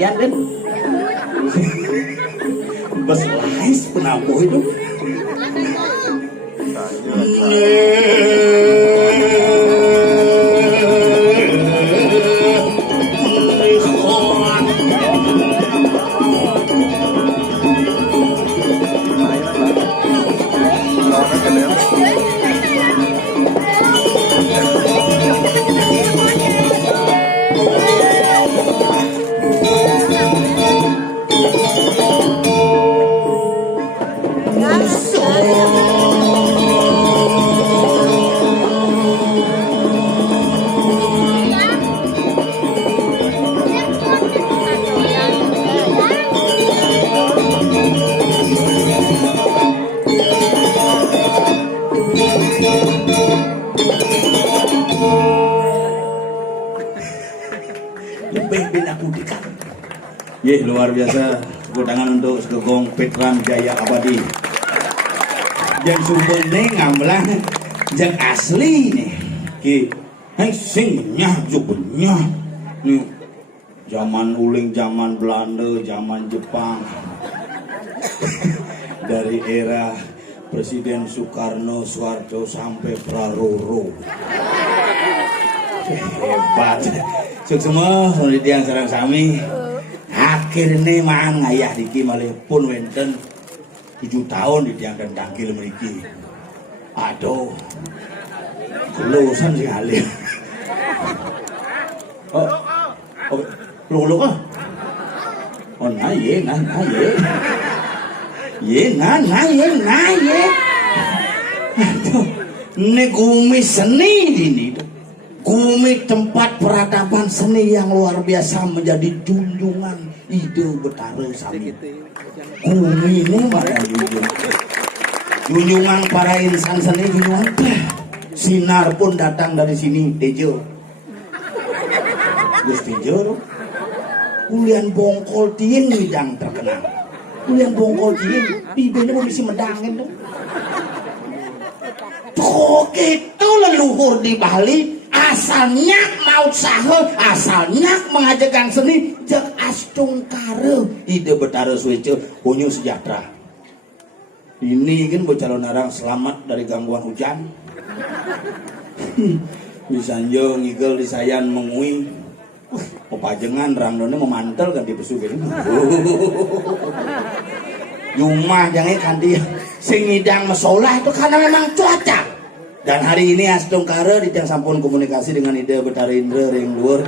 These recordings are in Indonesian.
gantian kan. Bas lais penabuh itu. Luar biasa, tepuk tangan untuk Segegong Petram Jaya Abadi. Yang sumbernya ngamlah, yang asli nih. Ki, sing benyah, juk benyah. Nih, zaman uling, zaman Belanda, zaman Jepang. Dari era Presiden Soekarno, Soeharto sampai Praroro. Hebat. Suk semua, yang sarang sami. Akhirnya mang ngayah diki malih pun wenten 7 tahun di tiang dan tangkil meriki. Aduh, kelulusan sekali. Lu kah? Oh nah ye. Aduh, ini gumi seni ini. Gumi tempat peradaban seni yang luar biasa menjadi junjungan ide Betara Sami. Gumi ini pada junjungan para insan seni, junjungan sinar pun datang dari sini. Tejo Gus Tejo Ulian Bongkol Tien widang terkenal. Ulian Bongkol Tien bibirnya mau bisa medangin tuh. Tuh gitu leluhur di Bali. Asalnya maut sahe, asalnya mengajarkan seni, jak astung kare, ide Betara Swece, punyu sejahtera. Ini kan calon orang selamat dari gangguan hujan. Bisa njo ngigel di sayan mengui, pepajengan rangdone memantel kan di pesugihan. Yumah jangan kan dia, singidang mesolah itu karena memang cuaca. Dan hari ini Astung Kare di sampun komunikasi dengan ide Betara Indra Ring Luar.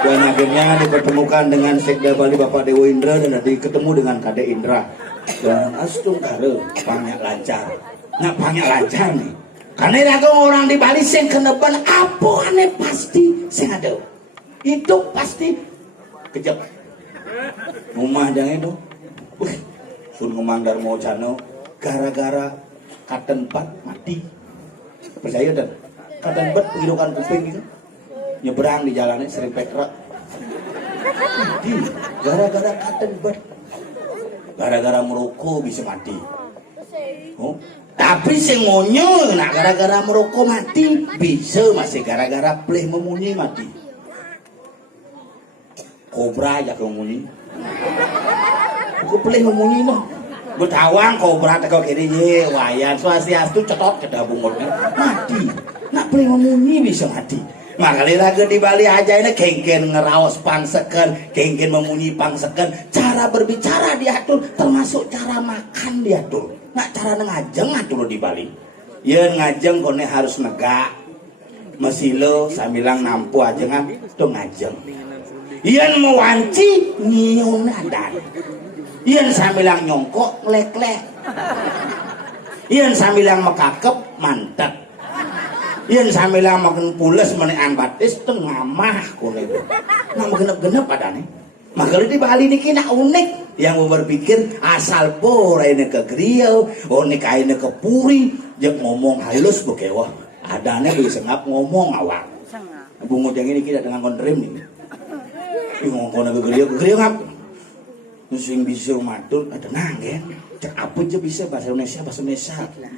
Dan akhirnya dipertemukan dengan Sekda Bali Bapak Dewo Indra dan tadi ketemu dengan Kade Indra. Dan Astung Kare banyak lancar. Nah banyak lancar nih. Karena ada orang di Bali sing keneban apa aneh pasti sing ada. Itu pasti kejep. Rumah jangan itu. Sun Ngomandar mau cano gara-gara katen 4 mati. Percaya dan kadang bet penghidupan kuping gitu nyeberang di jalannya sering petrak mati gara-gara kadang bet gara-gara merokok bisa mati. Oh, tapi sing ngonyo nak gara-gara merokok mati bisa masih gara-gara pleh memunyi mati. Kobra aja memunyi aku pleh memunyi mah Betawang kobra teko kiri ye wayan swastiastu cetot kedah bungkutnya mati. Nak beli memunyi bisa mati. Makali raga di Bali aja ini kengken ngeraos pangseken, kengken memunyi pangseken. Cara berbicara diatur termasuk cara makan diatur. Nak cara ngajeng atur di Bali. Ya ngajeng kone harus negak. Mesilo samilang nampu ajengan tuh ngajeng. Iyan mewanci nyiun adan. Iyan samilang nyongkok ngelek-lek. Iyan samilang mekakep mantep. Iyan samilang makan pules menekan batis tengamah kone. Nama genep-genep padane. Makanya di Bali ini kena unik. Yang berpikir asal pura ini ke griau, unik ini ke puri, jek ngomong halus bekewah. Adanya bisa ngap ngomong awak. Bungut yang ini kita dengan kontrem nih. Ngomong ke griau ngap. Sing bisa matur tenang ya. Cek apa aja bisa bahasa Indonesia.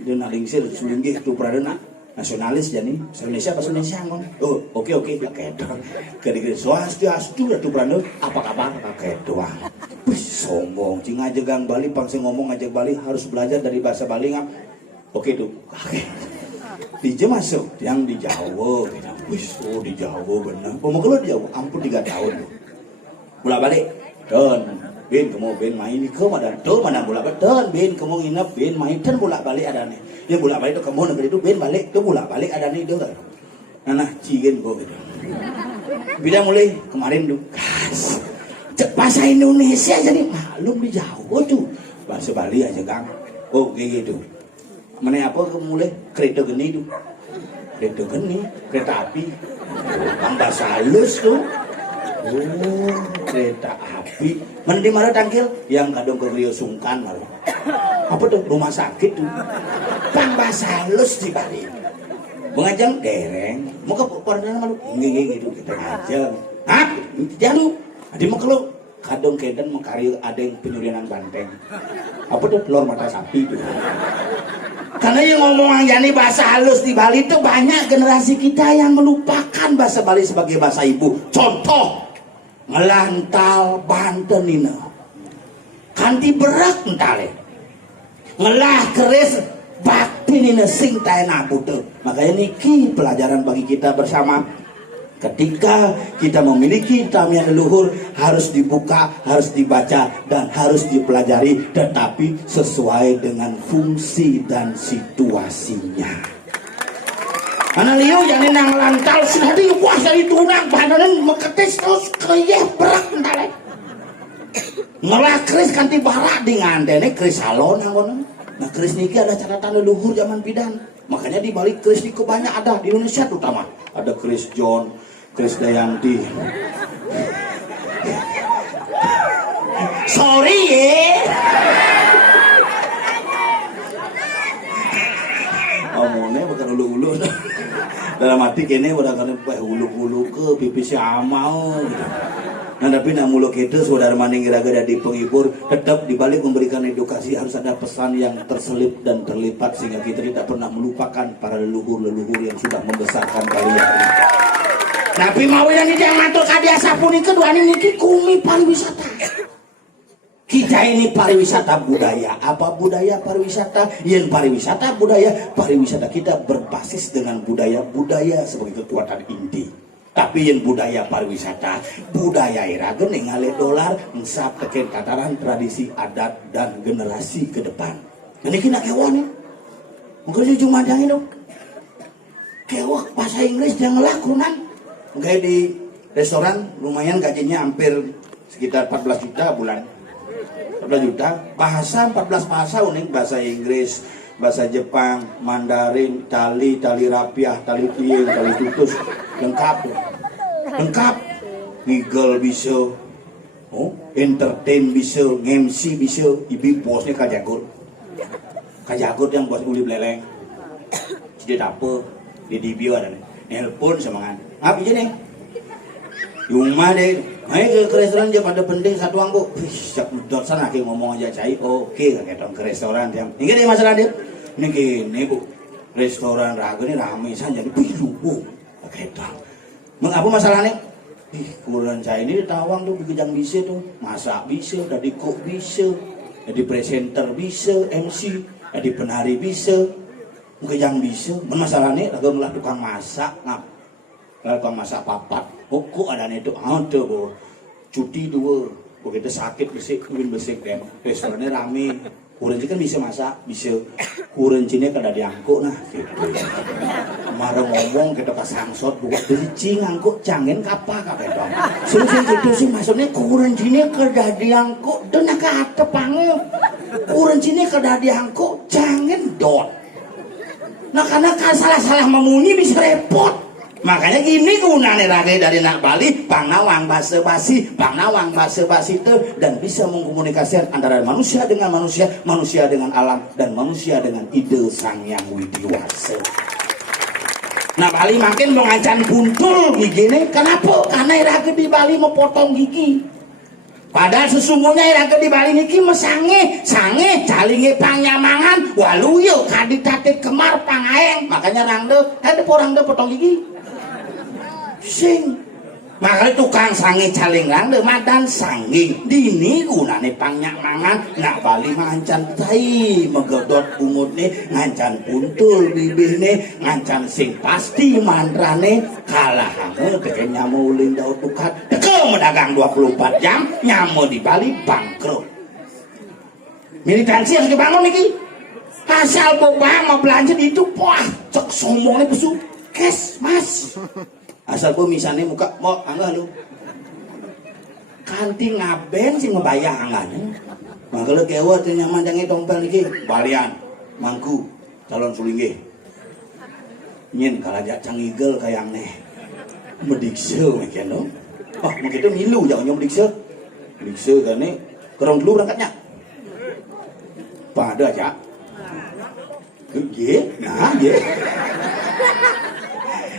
Dia nak lingsir sulinggi itu pradana. nasionalis jadi Indonesia bahasa Indonesia kan. Oh, oke kayak doang. Kira-kira swastiastu atuh prana apa kabar kayak doang. Wih, sombong cing ajegang Bali pangse ngomong ngajak Bali harus belajar dari bahasa Bali ngap. Oke tuh. Oke. Dije masuk yang di Jawa gitu. Wih, oh di Jawa bener. Oh, mau keluar di Jawa ampun 3 tahun. Bolak-balik. Don, bin kamu bin main ke mana? Tuh mana bolak-balik. Don, bin kamu nginep bin main dan bolak-balik ada nih. Ya bolak-balik tuh kamu negeri itu bin balik tuh bolak-balik ada nih tuh. Nah, cigen kok gitu. Bila mulai kemarin tuh. Kas. Bahasa Indonesia jadi maklum di Jawa tuh. Bahasa Bali aja Kang. Oh, kayak gitu. Mana apa mulai kereta geni tuh. Kereta geni, kereta api. Bahasa halus tuh. Oh, kereta api. Mana di mana tangkil? Yang kadang ke Rio Sungkan malu. Apa tuh? Rumah sakit tuh. Bang bahasa halus di Bali. Mengajang dereng. Mau ke pernah malu? Gitu kita ngajang. Hah? Jangan. Adi mau keluar. Kadang kedan mengkari ada yang penyurianan banteng. Apa tuh? Telur mata sapi tuh. Karena yang ngomong yani bahasa halus di Bali itu banyak generasi kita yang melupakan bahasa Bali sebagai bahasa ibu. Contoh. Ngelantal Banten ini kanti berak entale ngelah keris bakti ini sing tae nabutu. Makanya niki pelajaran bagi kita bersama. Ketika kita memiliki tamian leluhur harus dibuka, harus dibaca dan harus dipelajari, tetapi sesuai dengan fungsi dan situasinya. Anak liu jangan nang lantal sudah dibuah dari tunang badan meketis terus kayeh berak entale. Ngelah keris kanti barak di ngandene keris salon angon. Nah keris niki ada catatan leluhur zaman bidan. Makanya di balik keris niki banyak ada di Indonesia terutama. Ada keris John, keris Dayanti. Sorry ya. Omongnya bukan ulu-ulu. Dalam hati kene udah kena ulu-ulu ke pipis amal gitu. Nah tapi nak mulu kita saudara maning gara-gara di penghibur tetap dibalik memberikan edukasi harus ada pesan yang terselip dan terlipat sehingga kita tidak pernah melupakan para leluhur-leluhur yang sudah membesarkan kalian. Tapi mau yang tidak ngatur kadiasa pun kedua ini kumi pariwisata. Kita ini pariwisata budaya. Apa budaya pariwisata? Yang pariwisata budaya. Pariwisata kita berbasis dengan budaya sebagai kekuatan inti. Tapi yang budaya pariwisata, budaya iragen ngale dolar, ngsap teken tataran tradisi adat dan generasi ke depan. Ini kena kewan ya. Mungkin cuma jangan dong. Kewak bahasa Inggris yang ngelakunan. Kayak di restoran lumayan gajinya hampir sekitar 14 juta bulan. 14 juta, bahasa 14 bahasa unik, bahasa Inggris, bahasa Jepang, Mandarin, tali rapiah, tali tieng, tali tutus, lengkap. Legal bisa, entertain bisa, MC bisa, ibu bosnya kajagur yang bos uli beleleng, jadi apa, di DBO ada nih, nelpon semangat, apa aja nih, rumah deh. Ayo ke restoran aja pada penting satu angku. Wih, siap medot sana kayak ngomong aja cai. Oke, kakek dong ke restoran yang. Ini deh masalah dia. Ini gini bu, restoran raga ini ramai saja. Wih, lubu, kakek dong. Mengapa masalahnya? Ih, kurang cai ini ditawang tuh bikejang bisa tuh, masak bisa, dari cook bisa, jadi presenter bisa, MC, jadi penari bisa, bikejang bisa. Masalahnya raga melah tukang masak ngap. Tukang masak papat. Kok ada itu ada bu, cuti 2, begitu sakit bersih kan, restorannya rame, kurenci kan bisa masak, bisa kurencinya kada diangkut nah, gitu. Kemarin ngomong kita pas sangsot buat beli ngangkut cangen kapa dong. Suruh gitu sih maksudnya kurencinya kada diangkut, dan kata panggil, kurencinya kada diangkut cangen dot. Nah karena salah memunyi bisa repot. Makanya gini gunanya lagi dari nak Bali, pangnawang bahasa basi itu dan bisa mengkomunikasikan antara manusia dengan manusia, manusia dengan alam dan manusia dengan ide Sang Yang Widiwasa. Nah Bali makin mengancam buntul gigi nih, kenapa? Karena lagi di Bali mau potong gigi. Padahal sesungguhnya ira di Bali niki mesange, sange, calinge pangyamangan, waluyo kaditatit kemar pangaeng. Makanya rangde, ada porangde potong gigi. Sing. Makanya tukang sange caling rangde madan sange. Dini gunane pangyamangan, nak Bali mancan tai megodot bungutne, ngancan puntul bibihne, ngancan sing pasti mandrane kalah hange teke nyamu ulin daud tukat. Medagang 24 jam nyamu di Bali bangkrut. Militansi harus dibangun niki. Asal bobang mau belanja di itu, wah cek sombongnya pesu kes mas. Asal bo misalnya muka mau angga lu. Kanti ngaben sih ngebayang angganya. Maka lu kewa tuh nyaman jangan tompel niki. Balian mangku calon sulingge. Nyin kalajak cangigel kayak neh. Medikse mungkin dong. Oh, begitu milu jangan nyom dikse. Dikse kan nih, kerong dulu berangkatnya. Pada aja. Ye, nah ye.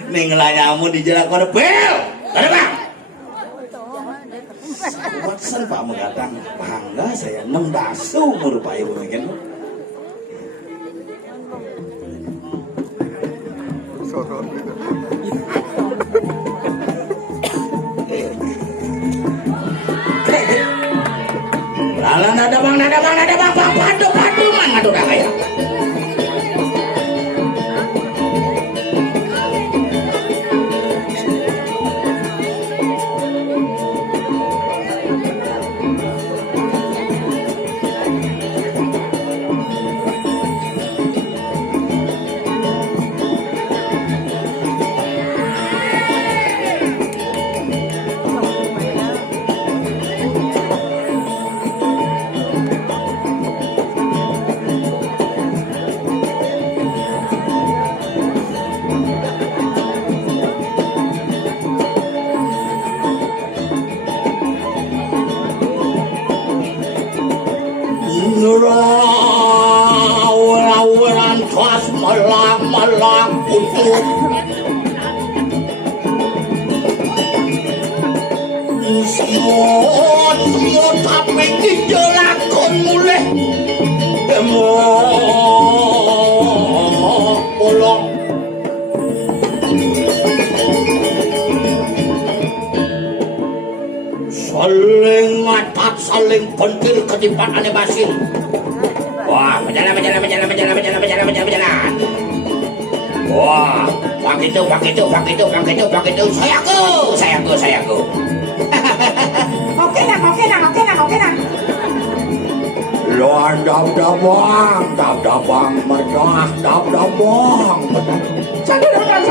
Nih ngelayamu di jalan kode bel. Ada bang. Watson Pak mengatang bangga saya 6 dasu merupai mungkin. Alah nada bang, padu man ngadu dah kaya. Rawan khas malang untuk semua tapi dijelakon mulai demo bolong saling ngatat saling pentil ketipan aneh basin. Wah, berjalan. Wah, pak itu. Sayaku. Oke nah. Luan dabang, merah dabang. Saderan.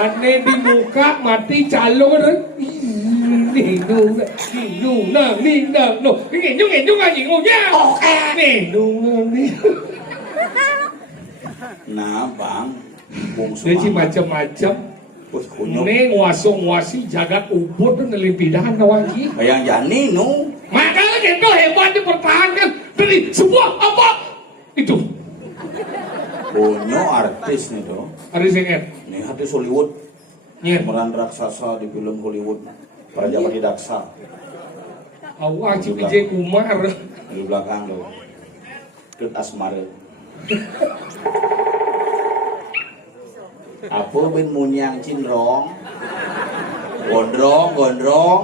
Aneh di muka mati calon Nindung no Nindung aja ngomongnya Nindung Nah bang Bung Jadi macam-macam Ini nguasi jagat ubud dan limpidahan kawangi Bayang jani no Makanya itu hebat dipertahankan dari sebuah apa itu Bonyo artis nih tuh Artis yang Nih artis Hollywood Nyet Pemeran raksasa di film Hollywood Prajapati Daksa Awak Vijay Kumar di belakang tuh Dut Asmara apa ben munyang cinrong gondrong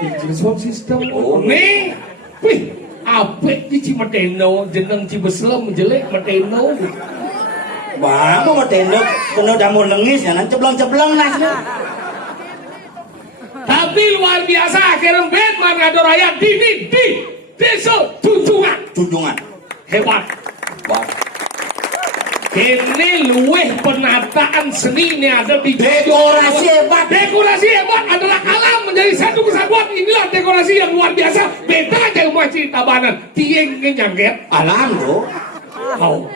Izin sound system Oh. Nih Wih Apek di Cimateno jeneng Cibeslem jelek Mateno bang mau tendok tendok damur lengis jangan ceblong nasnya Tapi luar biasa akhirnya bet Manado Raya di desa Junjungan Hebat wah Ini luweh penataan seni ini ada di dekorasi hebat Dekorasi hebat adalah alam menjadi satu kesatuan. Inilah dekorasi yang luar biasa. Beda aja rumah cerita banan. Tieng nyangket. alam tuh Oh,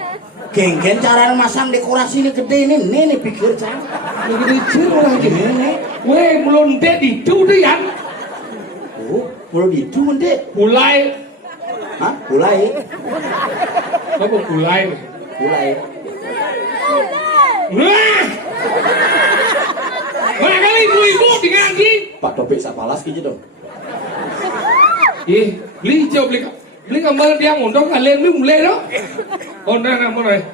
geng cara masang dekorasi ini gede ini pikir cang begitu ciro lagi. Weh, belum dek itu deh ya. oh mulai itu mendek Mulai, hah mulai apa mulai? Nah, kali ibu-ibu dengan di. Pak Topik Sapalas gitu dong Beli jauh beli gambar dia ngondong kalian ini mulai dong. Oh, nah, mulai.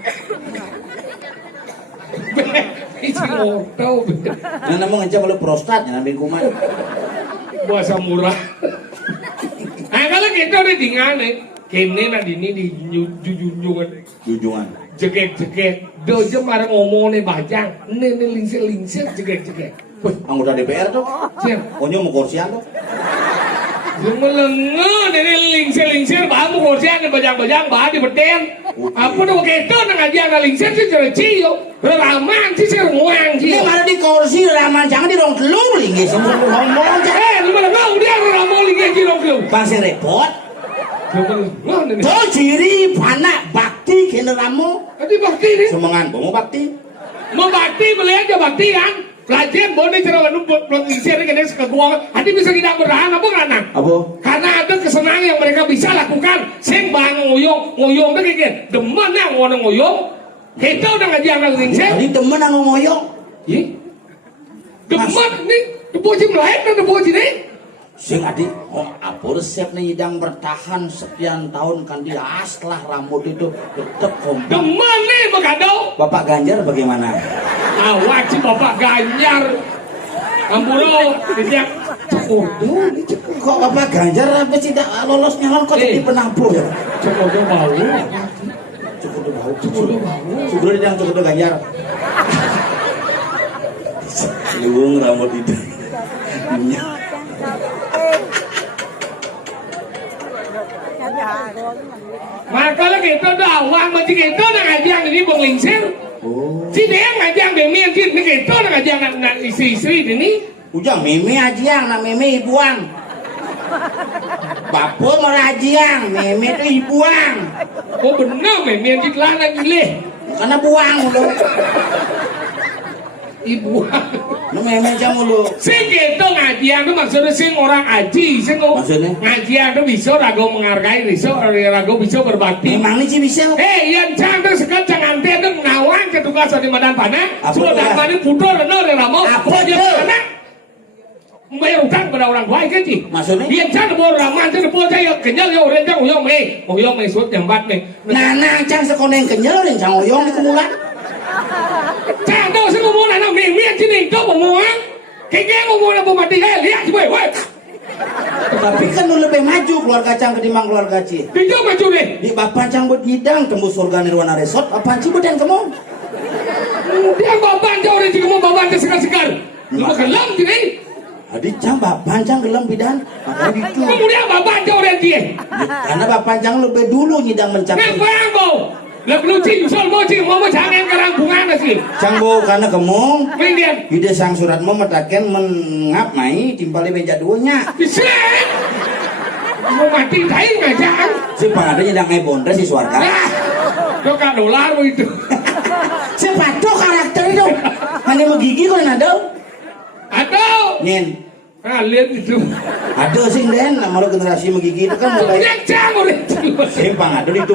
Isi ngotau. nah namun ngancam oleh prostat nambahin kuman Bahasa murah. Nah, kalau kita udah tinggal nih, kene nah di junjungan jegek dojo marang ngomong nih bajang, nih lingsir jegek. wih anggota DPR tuh Siap. onyo mau kursian tuh Yung melengah nih lingsir, bahan mau kursian nih bajang bahan di beten. Apa tuh kita nang aja nang lingsir sih jadi cio, raman sih nguang ini cio. mana di kursi raman jangan di rong telur linggi semua ngomong aja Lu melengah dia ramal lingsir cio dong. bangsa repot Yung melengah nih. tuh ciri panak bakti kena ramu Tadi bakti nih. semangan mau bakti Mau bakti beli aja bakti kan. Pelajaran boleh cara buat lingsir kena sekeguang. Hati bisa tidak bertahan apa karena? apa Karena ada kesenangan yang mereka bisa lakukan. Sing bang ngoyong tuh kayak demen yang ngoyong. Kita udah ngajar anak lingsir. jadi temen yang ngoyong Ih, demen nih. Depoji melahir dan depoji nih. sing adik oh apa resep nih hidang bertahan sekian tahun kan dia setelah rambut itu tetap kompak Demen nih mengadau. Bapak Ganjar bagaimana Wajib Bapak Ganjar. Ampuro, dia Cokodo, ini Cokodo. kok Bapak Ganjar apa tidak lolos nyalon kok jadi penampung ya Cokodo bau. cukup bau Cokodo bau. cukup yang cukup Ganjar luwung rambut itu Maka kita udah awang macam kita udah ngajang ini bang lingsir. oh Si dia ngajang demi yang kita udah ngajang nak istri ini. ujang meme ajiang nak meme ibuang bapak mau ajiang meme itu ibuang Oh benar demi yang kita lana gile. karena buang lu Ibu. lu meme jam lu Sing kita ngajian itu maksudnya sing orang aji, sing Maksudnya? ngajian itu bisa rago menghargai, bisa rago bisa berbakti. memang nih sih bisa Yang cantik sekarang jangan tiada mengawang ketugasan di Medan Panah. Apa Sudah itu, dapat putar dan orang ramah. Apa itu? Membayar utang pada orang baik kan sih? Maksudnya? Yang cantik bawa ramah, cantik bawa saya kenyal ya orang jangan uyong suat yang bat nih. Nana cang sekoneng kenyal yang cang oyong di kemulan. Cang tahu sih ngomong anak mimian sini itu ngomong. Kayaknya ngomong apa mati lihat sih, woi. Tapi kan lu lebih maju keluarga cang ketimbang keluarga Ci. Itu maju deh. Di bapak cang buat nyidang tembus surga nirwana resort. Apaan sih buat yang kamu? Dia baban jauh orang juga mau baban sekar-sekar. Lu kelam sini. Adik cang bapak cang gelam bidan. Makanya gitu. Kemudian baban jauh orang dia. Karena bapak cang lebih dulu nyidang mencapai. Kenapa kau? Lah lu cing sol mo cing mo jangan karang bunga sih. Cangbo karena kemung. Kemudian Ide sang surat mau metaken mengap mai timpali meja duanya. bisa. Mau mati kain ngajak. Si pangadanya dah ngai bonda si suarga. Kau kan dolar itu. Si patok karakter itu. Mana mau gigi kau nado? Aduh. Nyen. Lihat itu. Ada sih Den, nama lo generasi mau gigi itu kan mulai. Ngajak udah itu. Si pangadanya itu.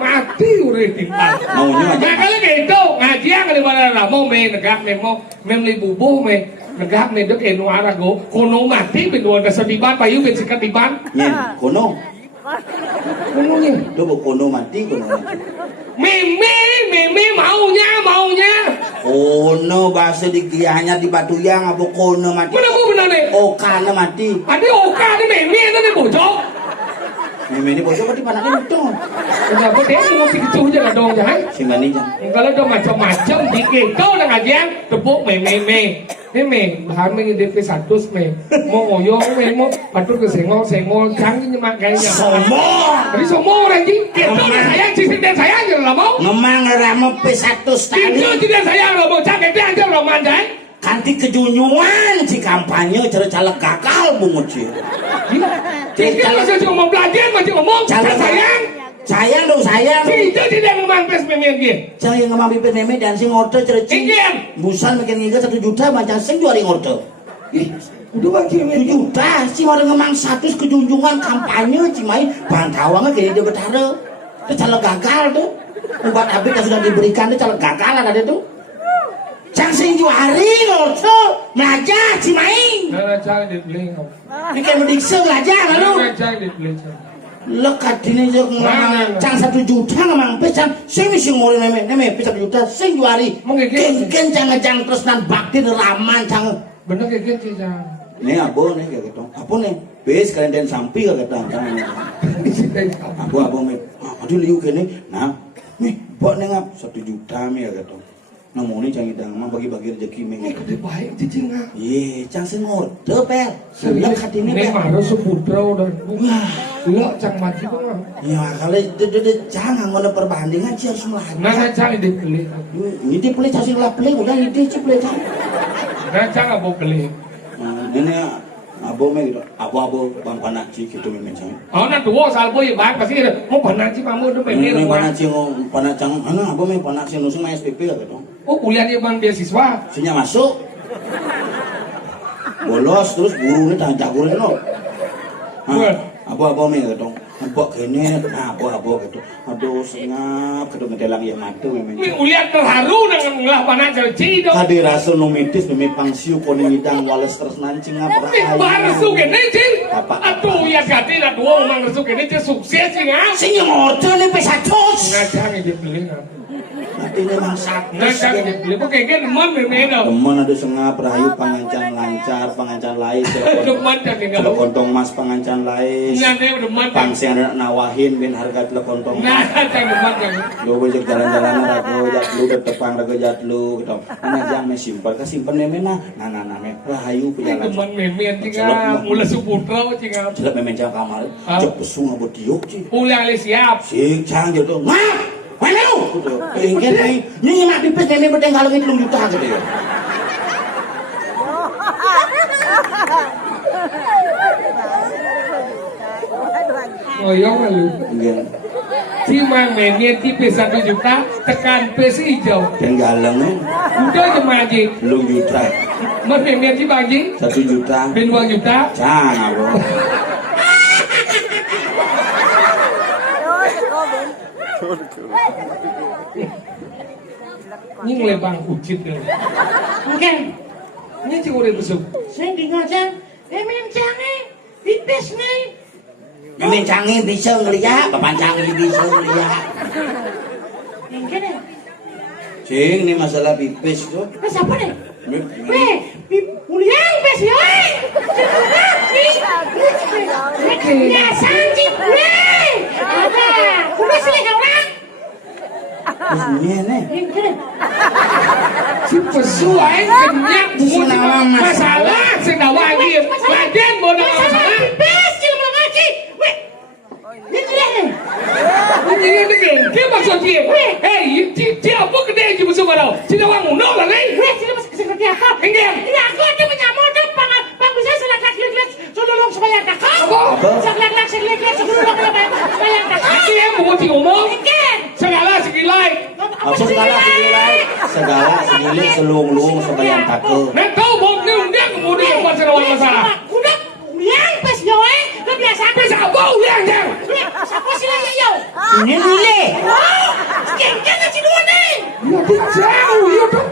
Mati udah timpal. Maunya aja. Nah kalau gitu ngajian kali mana mau negak mau beli bubuh negak dok nuara go kono mati berdua kesediban payu bensikat diban. Nyen, kono. Kononya. Itu kono mati kono. Mimi maunya. Kono bahasa di kiahnya di Batuyang apa kono mati. Mana mau benar deh? Okana mati. Ada oka ada mimi itu nih bocok. Mimi ini bocor di panaknya itu. Kenapa dia mau gitu aja dong jangan? Si mani jangan. Kalau ada macam-macam dikit kau udah ngajian tepuk meme bahan ini DP 100 mau ngoyong mau patut ke sengol canggih nyemak kayaknya Sombong. tapi sombong lagi kita sayang sisi dan sayang aja lah mau Ngemang rame P1 itu tadi. tidak sayang lah mau canggih dia aja lah manjai Kanti kejunjungan si kampanye cara caleg gagal bungut sih. Kita masih cuma belajar masih ngomong Caleg sayang sayang dong sayang. si itu tidak ngemampes meme dia Saya yang ngambil pipis meme dan si ngorte cereci. Ingin. Busan makin ngiga 1 juta macam sing juari ngorte. Ih, udah bagi 1 juta si orang ngemang 100 kejunjungan kampanye cimai bantawangnya kayak dia betara. Itu caleg gagal tuh. Obat abik yang sudah diberikan itu caleg gagal ada tuh. Cang sing juari ngorte belajar cimai. nah jangan dibeli Bikin mendikse belajar lalu. jangan dibeli Lekat dini jok ngemang cang 1 juta ngemang pesan sing sing ngori neme 1 juta sing juari ken cang terus nan bakti raman cang bener kayak gitu jangan nih abo nih kayak gitu apa nih bes kalian dan sampi kayak gitu abo me aduh liu kene nah nih buat nengap 1 juta me kayak gitu namun ini cang idang mah bagi-bagi rezeki me gede baik cicing ah iya cang sing ngorde pel lekat dini ini pel harus seputra udah lo cang mati kok ya kalau jangan ngono perbandingan sih harus nah melanggar cang dibeli ini dia beli cacing lah beli udah ini dia beli cang nah cang abo beli ini abo me gitu abo bang panaci gitu me cang oh nah tuh salbo ya bang pasti mau panaci kamu udah pengen ini panaci panacang abo me panaci nusung mah SPP gitu oh kuliah dia bang beasiswa sinya masuk bolos terus guru ini tanya jago no abo me gitu mbok kene abo gitu aduh sengap gitu ngedelang ya matu me ini kuliah terharu dengan ngelah panaci cido hadir rasa numitis demi pangsiu koni ngidang wales terus nancing apa baru suke nih cing Apa? atuh ya ganti lah dua orang suke nih cing sukses sih nggak sing ngorte nih pesatos nah cang dibeli nggak nanti memang satu nah cang dibeli kok kayak gini demen memang teman ada sengap rahayu pangancan lancar pangancan lain demen cang tinggal kontong mas pangancan lain nanti demen cang pangsi ada nawahin bin harga kontong nah cang demen cang lu bojok jalan-jalan rago jatlu tetepang rago jatlu gitu mana jang me simpel ka simpen meme nah me rahayu pejalan demen memang cing mulai suputra cing jelek meme jang kamar cek pesu ngabot diuk cing pulang le siap sing cang gitu ngap Walau, ingin ni nak pipis meme bedeng kalau itu 3 juta gitu ya. oh iya malu Iya. Cimang menit tipis 1 juta tekan pes hijau Tenggaleng udah aja maji 3 juta. mas menit si baji 1 juta. ben 2 juta Cang apa? ini mulai bang ucit deh oke ini cik udah besok Saya dengar cang, canggih, pipis nih. Meme canggih bisa ngeliat, bapak canggih bisa ngeliat. Yang kene, Cing, ini masalah pipis tuh. mas apa nih? Weh, mulia pipis ya. Ya sanjip, weh. Apa? Kumis nih orang. Ini nih. Yang kene, si pesuai kenyak Si nama masalah si nawa lagi bagian mau masalah pipis cuma ngaji. Weh, ini lihat nih. ini Apa? Segelak-gelak, segelak-gelak, segelak bayang tak. Ini yang mau ngomong. Kan? Segala segilai. Apa segala segilai? Segala segilik selung-lung sebayang takut. Nah kau mau undang kemudian buat serawat masalah. Udah, uliang pas yo lo biasa apa? Bisa apa ulang jang? Siapa sih lah yo? Ini lile. Kan si dua nih. Jauh ya tuh.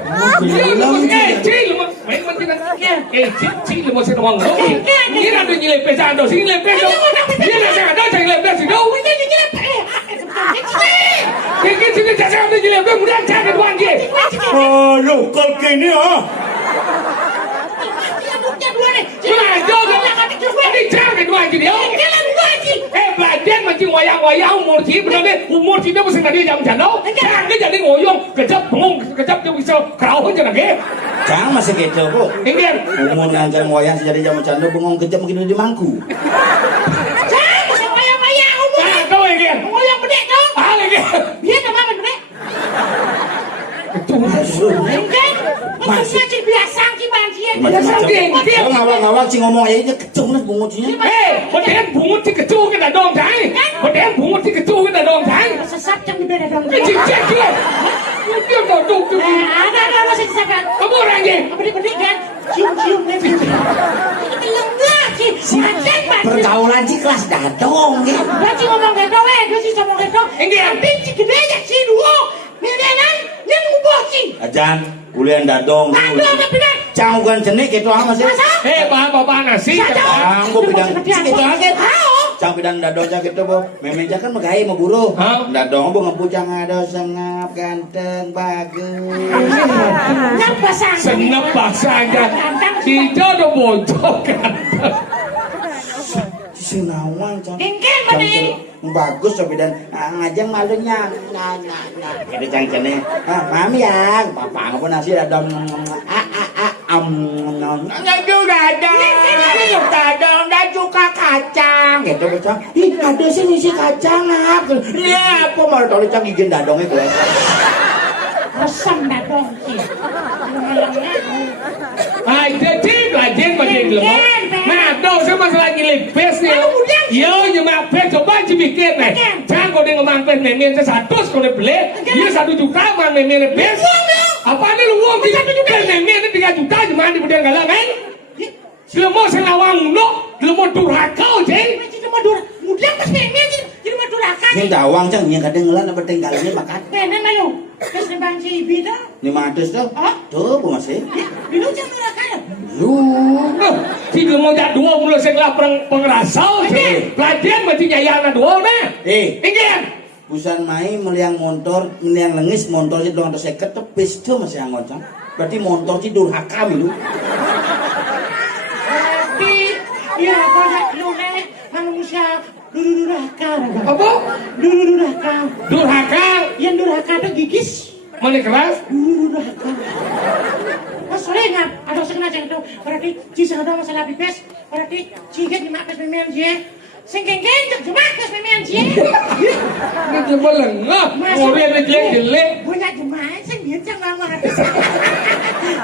Cil mas, main mati kan? Cil mas saya ngomong. Ini ada nyilai pesan dong, sini nyilai pesan. Ini ada saya nyilai pesan dong. Kiki sini saya ada nyilai pesan, kemudian saya kedua dia. Oh, lokal kini ah. Ini jangan kedua dia. Belajar macam wayang-wayang umur sih, benar umur sih dia mesti tadi jam jano. Jangan jadi ngoyong, kejap bengong, kejap dia bisa kau pun jangan ke. Jangan masih gitu bu. Ingin. Umur nanti wayang sejadi jam canda bengong kejap mungkin di mangku. Jangan masih wayang-wayang umur. Kau ingin. Wayang bedek dong. Ingin. Dia nama bedek. Kan? Maksudnya cik biasa cik banjir. Kalau ngawal-ngawal cing ngomong aja ini kecung lah bungutnya. Kemudian bungut si kecu kita dong tay. Kemudian bungut si kecu kita dong tay. Sesat yang beda dong. Cek dia. Dia mau dong. Ada masih sesakan. Kamu orang ye. Bedek kan? Cium-cium nih. Lenggah cik. Macam banjir. Pergaulan cik kelas dadong ya. Dia cik ngomong gedong dia cik ngomong gedong. Tapi cik gede aja cik dua. Nenek yang ngubah cik. Ajan, kuliah dadong. Aduh, benar. Cangguan jenik itu apa sih? Bapak nasi. Canggu bidang cik itu aja. Cang bidang dadong cak itu bu. Memeja kan megai mau buru. Dadong bu ngepucang ada sengap ganteng bagus. Yang pasang. Senep pasangnya. Kita udah bocok kan. Sinawang cang. Engken mana ini? Bagus tapi dan ngajeng malunya. Ada cang cene. Mami ya, papa ngapa nasi dadong. Ngajeng dadong dan juga kacang. Gitu bocah. Ih, ada sih ngisi kacang apa? Ya, apa malah tahu cang gigin dadongnya gue. Resam dadong cik. Jadi belajar macam lemot. Nah, tahu saya masalah ngilipes nih. Yo, nyemak pes coba bikin nih. Jangan kau dengan mangpes memen satu kau beli. Dia 1 juta mang memen pes. Apa nih lu uang 1 juta memen 3 juta cuma di budaya galang kan? Lemot selawang lo, lemot durhaka ceng. Cuma mudah pas memen cik. Jadi mah durhaka. Ini dawang cang yang kadang ngelan apa tinggalnya makan. Benar malu. Terus nembang si Bida. 500 tuh. Tuh, bu masih. Bida jangan durhaka. Lu, si lemot jak 2 bulan setelah pengerasau ceng. Pelajar mesti nyayana 2 nah. Ingin. Busan mai meliang motor, meliang lengis motor sih doang seket tepis tuh masih angon cang. Berarti motor sih durhaka milu. Berarti ya banyak lu manusia durhaka. Apa? Durhaka. Durhaka. Yang durhaka itu gigis. Mana keras? Durhaka. Mas sore ngap, ada sengaja itu. Berarti cisang ada masalah pipes. Berarti ciget di makas memen je. Sengkeng-keng cuma makas memen je. Ini cuma lengah. Murid jelek-jelek. Banyak jemaah sing bincang lama habis.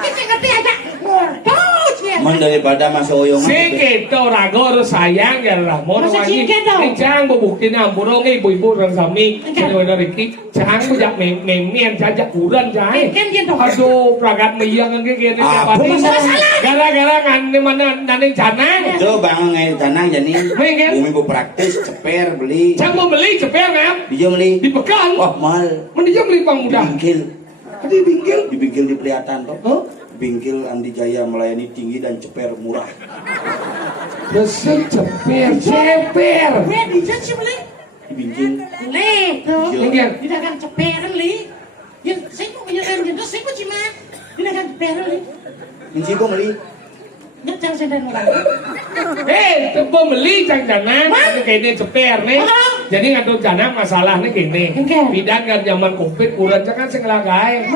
Kita ngerti aja. Mordo je. Men daripada masuk oyongan. Si kita rago sayang ya ramon Masa wangi. ciket tau? Ini jangan bukti nampuro ibu-ibu orang sami. Kalau ada Riki, jangan bujak memen saja kurang jangan. Kan gitu. Aduh, pragat meyang kan gini Apa masalah? Gara-gara ngane mana nane janang. Itu bang ngai tanang jadi. Mengin. Bumi bu praktis ceper beli. Jangan mau beli ceper ngam. Dia beli. Dibekal. Wah mal. Mending beli bang muda. Bingkil. Di pinggir. Di bingkil di Pelihatan toh. Bingkil Andi Jaya melayani tinggi dan ceper murah. Besi ceper. Gue bisa sih beli. Di bingkil. Beli tuh. Mengin. Di dagang ceper li. Yang saya mau menyerang jendos saya mau cuma di dagang ceper li. Minci kok beli. Nyetang saya dan orang. Pembeli jangan kayaknya ceper nih. Jadi ngatur jangan masalahnya gini. Bidan kan zaman covid kurang jangan sengelagai.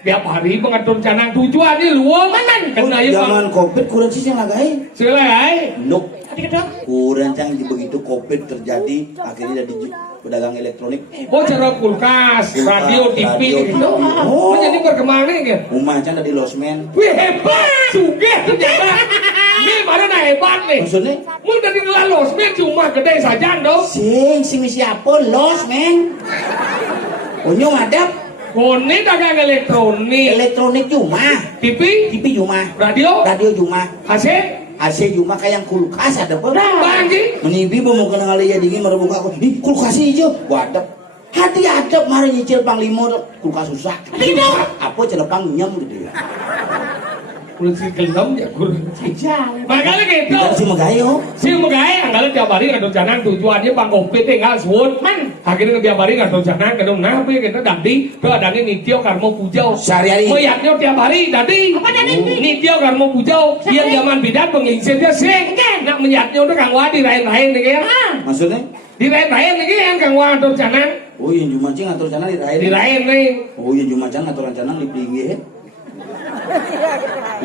Tiap hari mengatur canang tujuannya luang kan kena Zaman covid kurang sih yang lagai. Selagai. Nuk. Adik kedong. Kurang cang begitu covid terjadi akhirnya jadi pedagang elektronik. Oh cara kulkas, radio, TV gitu. Menjadi perkembangan kan. Rumah cang dari losmen. Wih hebat, sugih ternyata. Ini mana nak hebat nih. Maksudnya? Mu tadi ngelalos, men cuma gede saja dong. Sing siapa los, men? Unyu ngadap Kone dagang elektronik. elektronik cuma, TV, TV cuma, radio, radio cuma, AC, AC cuma kayak kulkas ada apa? bangki. Menibi mau kena kali ya dingin merebuka aku. Ih, kulkas hijau, wadap. Hati adab mari nyicil panglima kulkas susah. Apa celepang nyem gitu ya. Udah si kelem ya kur. Aja. Makanya gitu. Tidak sih magayo. Si magae anggalan tiap hari ngadon janang tujuannya pang kopi tinggal suwun. Man. Akhirnya tiap hari ngadon janang kadang nabi kita dadi ke adane nityo karmo pujau. Sehari-hari. Moyaknya tiap hari dadi. Apa dadi? Nityo karmo pujau. Yang zaman bidan penginsirnya sing. Nak menyatnya udah kang wadi lain-lain nih ya. Maksudnya? Dirain-rain nih kan kang ngadon janang. Oh iya Jumacing ngatur sana dirain. Dirain nih. Oh iya Jumacing ngatur sana dipinggir.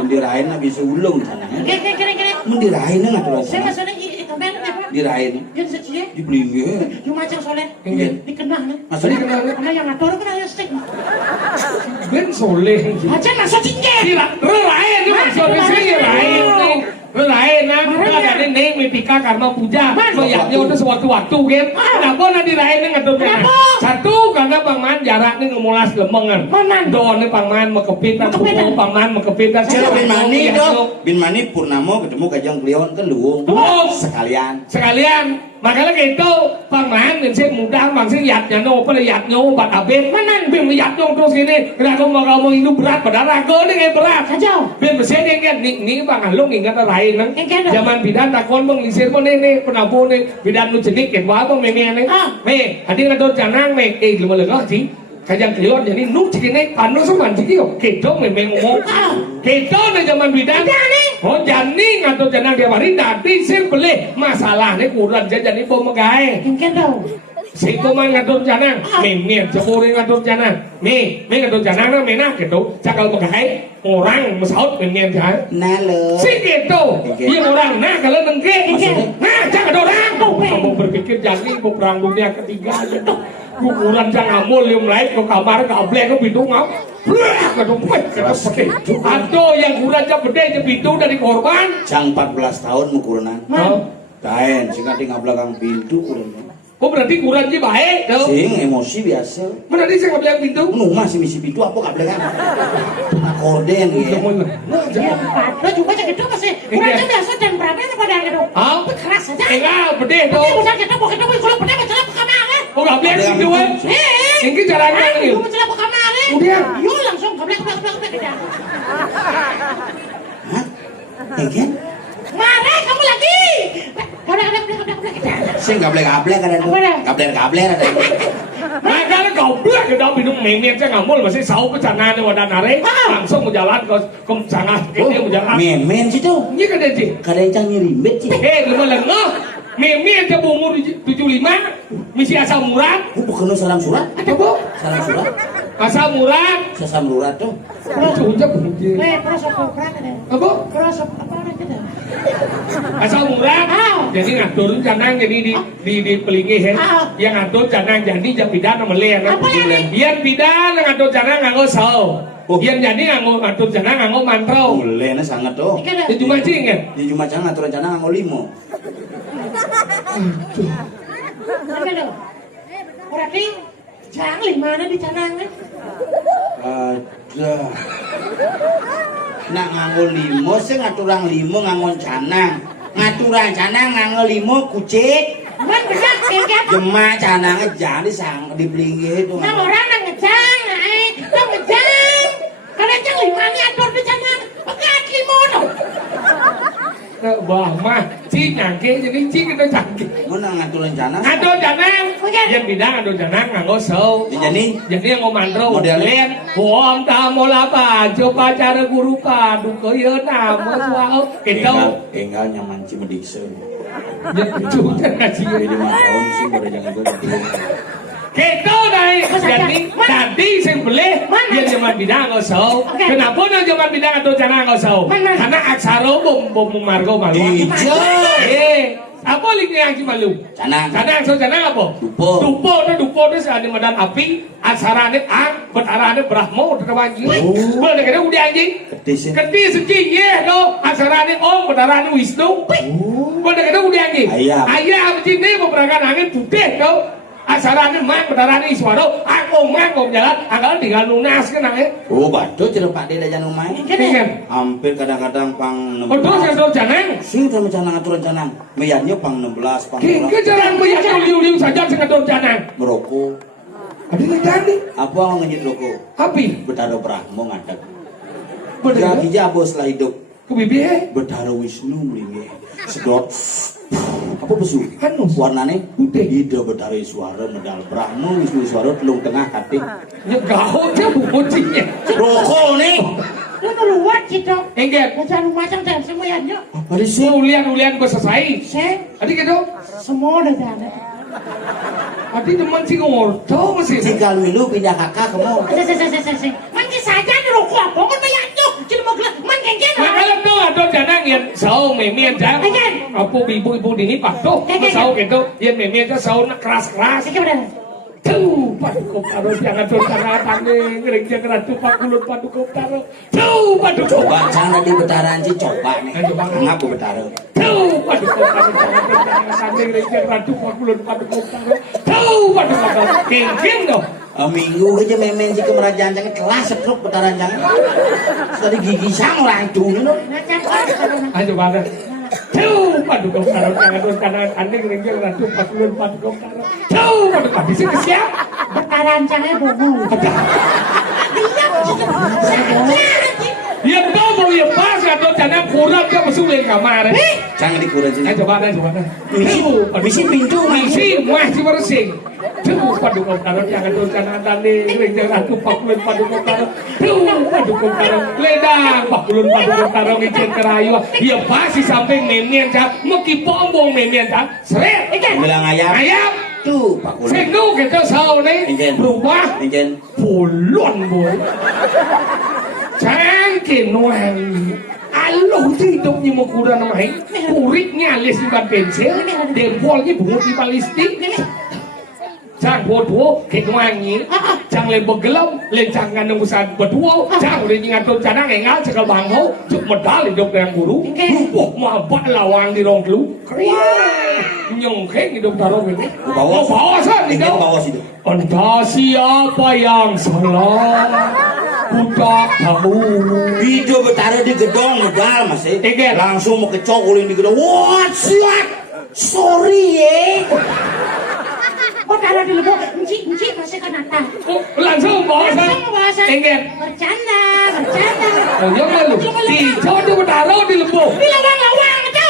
Dirain na bisa ulung sana. Kira-kira. Mun dirain na ngatur Saya sana. maksudnya kamera apa? Dirain. Yang secia. Dipinggir. Cuma macam soleh. Iya. Dikenal nih. Maksudnya? Karena yang ngatur kan ada stick. Ben soleh. Aja masuk tinggi. Kira rain nih maksudnya sih rain nih. Rain nah ada nih mitika karma puja. Moyaknya udah sewaktu-waktu kan. Kenapa nanti rain nih ngatur janang? Satu karena pangman jaraknya ngemulas lemengan. Doa nih pangman mekepit dan pukul pangman mekepit dan Celo bin Mani dong. Bin Mani Purnamo ketemu Kajang Klion kan luwung. Sekalian. Makanya gitu pangman dan saya mudah bang saya yatnya no pada yatnya obat abet mana bin yatnya terus ini kenapa mau kamu hidup berat pada raga nih berat Aja. bin mesin kan nih bang alung ingat lain nang Ingat. zaman bidan takon bang lisir pun ini penampung nih bidan lu jenik kan wah bang memang nih hadir ngador janang nih lima lega sih Kajang Klion jadi nu cikine panu sama cikio kedong memang ngomong kedong nih zaman bidan oh jani ngatur janang dia hari dadi sing boleh masalahnya kurang jadi bom megae Mungkin tau. sing kuman ngatur janang memang jebore ngatur janang me ngatur janang na mena gitu cakal megae orang mesaut memang jahe Nalo. sing gitu dia orang nah kalau nengke nah jangan orang kamu berpikir jadi mau perang dunia ketiga aja tuh guguran jangan amul yang lain ke kamar ke ablek ke pintu ngap ke dompet ke dompet atau yang guranja bede ke pintu dari korban Jang 14 tahun mukurunan. Kain sing ati ngabelakang pintu kurunan. oh berarti guranja baik tuh Sing emosi biasa. berarti saya nggak pintu Nu masih misi pintu apa ngabelakang. Korden ya. Dia pada juga cak itu masih kurangnya biasa dan berapa itu pada gitu. ah Keras saja. enggak bede Tapi tuh udah kita mau ketemu kalau pada macam apa kamera. oh nggak boleh pintu ini caranya nih Lu macam apa kamera? Udah. Yuk langsung kablek kita. Hah? Kan? Marah kamu lagi. Kablek kita. Sing gablek-gablek ada tuh. Apa dah? Gablek-gablek ada. makanya goblok ke dalam minum memang saya ngamul masih sau pecanan wadah nare langsung jalan ke sangat ini mau jalan Memen situ. ini kan sih Kadang cang nyerimbet sih. lima lengah memang aja umur 75 misi asal murad Bukan lu salam surat. apa bu Salam surat. asal murad Sesam lurat tuh. sudah bunyi Proses ada. apa Proses apa ada kita? asal murad jadi ngatur janang jadi di pelingi yang ngatur janang jadi jam bidan meleh Apa yang yang bidan ngatur janang nganggo sau yang jadi ngatur janang nganggo mantrau Mulai sangat tuh. itu cuma cing kan Di cuma jangan aturan jangan nganggo limo. Berarti jangan limana di canangan. Ada. Nak nganggo limo, sing ngaturang limo nganggo canang. Ngaturang canang nganggo limo kucing. Man benar kayak Jema canangnya jadi sang dipelinggi itu. Nah orang yang ngejang, nah ngejang. Karena jang limanya atur di canang. Pekat limono. wah mah cing nyangke jadi cing itu canggih Mana ngaturan canang? ngatur janang yang bidan ngatur janang nganggo sau Jadi yang mau mantrau Modelnya? lihat om tamu lapa coba cara guru padu kaya nama suau itu enggak nyaman cimedikse. ya juga kasih Jadi 5 tahun sih baru jangan gue kita naik jadi tadi saya beli dia zaman bidang nggak sau kenapa dia zaman bidang atau jangan nggak sau karena aksara bom margo malu Ijo. Apa lagi yang malu? Canang. So canang apa? Dupo tu seani madan api, asarane ang, betarane Brahmo terwangi. Oh. Boleh kena udah anjing. Keti seci ye do, asarane Om, betarane Wisnu. Boleh kena udah anjing. Ayam cini beberapa angin putih do. Asarane mak betarane Iswaro, Om jalan, anggal tinggal lunas kena Oh, batu cerita Pak De dajan umai. Hampir kadang-kadang pang 16. Oh, terus yang canang. Sing sama canang aturan canang. Meyannya pang 16, pang 16. Kejaran meyak liu-liu saja sengator canang. Merokok. Ada ngejani. Apa yang ngejit rokok? Api. Betaro Brahmo ngadeg. Betul. Gaki jabos lah hidup. Kebibi. Betaro Wisnu mlinge. Sedot. Apa besu? Anu. Warnane Putih. Ida betaro Iswara medal Brahmo Wisnu Iswara telung tengah kati. Nyegah dia bukocinya. Rokok nih. Lu keluar gitu. Enggak. Jangan macam dan semuanya. Hari sih. Ulian selesai. Saya Adik gitu. semua udah jalan. Adik teman sih ngorto masih. Tinggal milu pindah kakak kamu. Mungkin saja di rokok apa kan bayangnya. Jadi mau gelar mungkin Makalam tuh ada janang yang sau memian jang. Apa ibu-ibu ini patuh. Sau gitu. Yang memian tuh sau keras-keras. Tuh, padukup taruh jangan dosa tane, gereja keratu pakulun padukup taruh. Tuh, padukup. Coba jangan di betaran sih coba nih. Ngaku betaran. Tuh, padukup taruh jangan dosa tane, gereja keratu pakulun padukup taruh. Tuh, padukup taruh. King dong. Minggu aja memen sih kemerajaan jangan kelas setruk betaran jangan. Tadi gigi sang orang itu nih. Ayo banget. Tuh, padukup taruh jangan dosa tane, gereja keratu pakulun padukup taruh. Tuh, padukup di sini siap. Bertarancangnya bohong. Ya bobo ya pas atau jangan kurang ke masuk ke kamar. Jangan dikurang sini. Ayo coba. Misi pintu Misi masih bersih. Tuh padukup taruh jangan dosa tane, gereja keratu pakulun padukup taruh. Tuh padukup taruh ledang pakulun padukup taruh ngicen kerayu. Ya pasti sampai memian cak, mau kipombong memian cak. Seret. Bilang ayam. Tuh Pak Kulo. Sing nu kita sau nih berubah. Pulon boy. Cangkin wangi. Aloh hidup ni makuda namai. Puritnya alis di pensil. Dempolnya bungut di balistik. Cang bodoh wangi. Cang le begelam. Le cang ngandung besar berdua. Cang udah ngatur canang engal cekal bangau. Cuk medal hidup dengan guru. Wah mabak lawang di rong lu. Nyongkeng hidup taruh ini. Bawa sah nih kau. Entah siapa yang salah. Kuda tahu. Video bertaruh di gedong medal masih. Langsung mau kecokulin di gedong. What siap? Sorry ya. Oh taruh di lubuk. Enci masih kan nata. Langsung bawa sah. Bercanda. Oh jangan lu. Dicoba bertaruh di lubuk. Di lawang itu.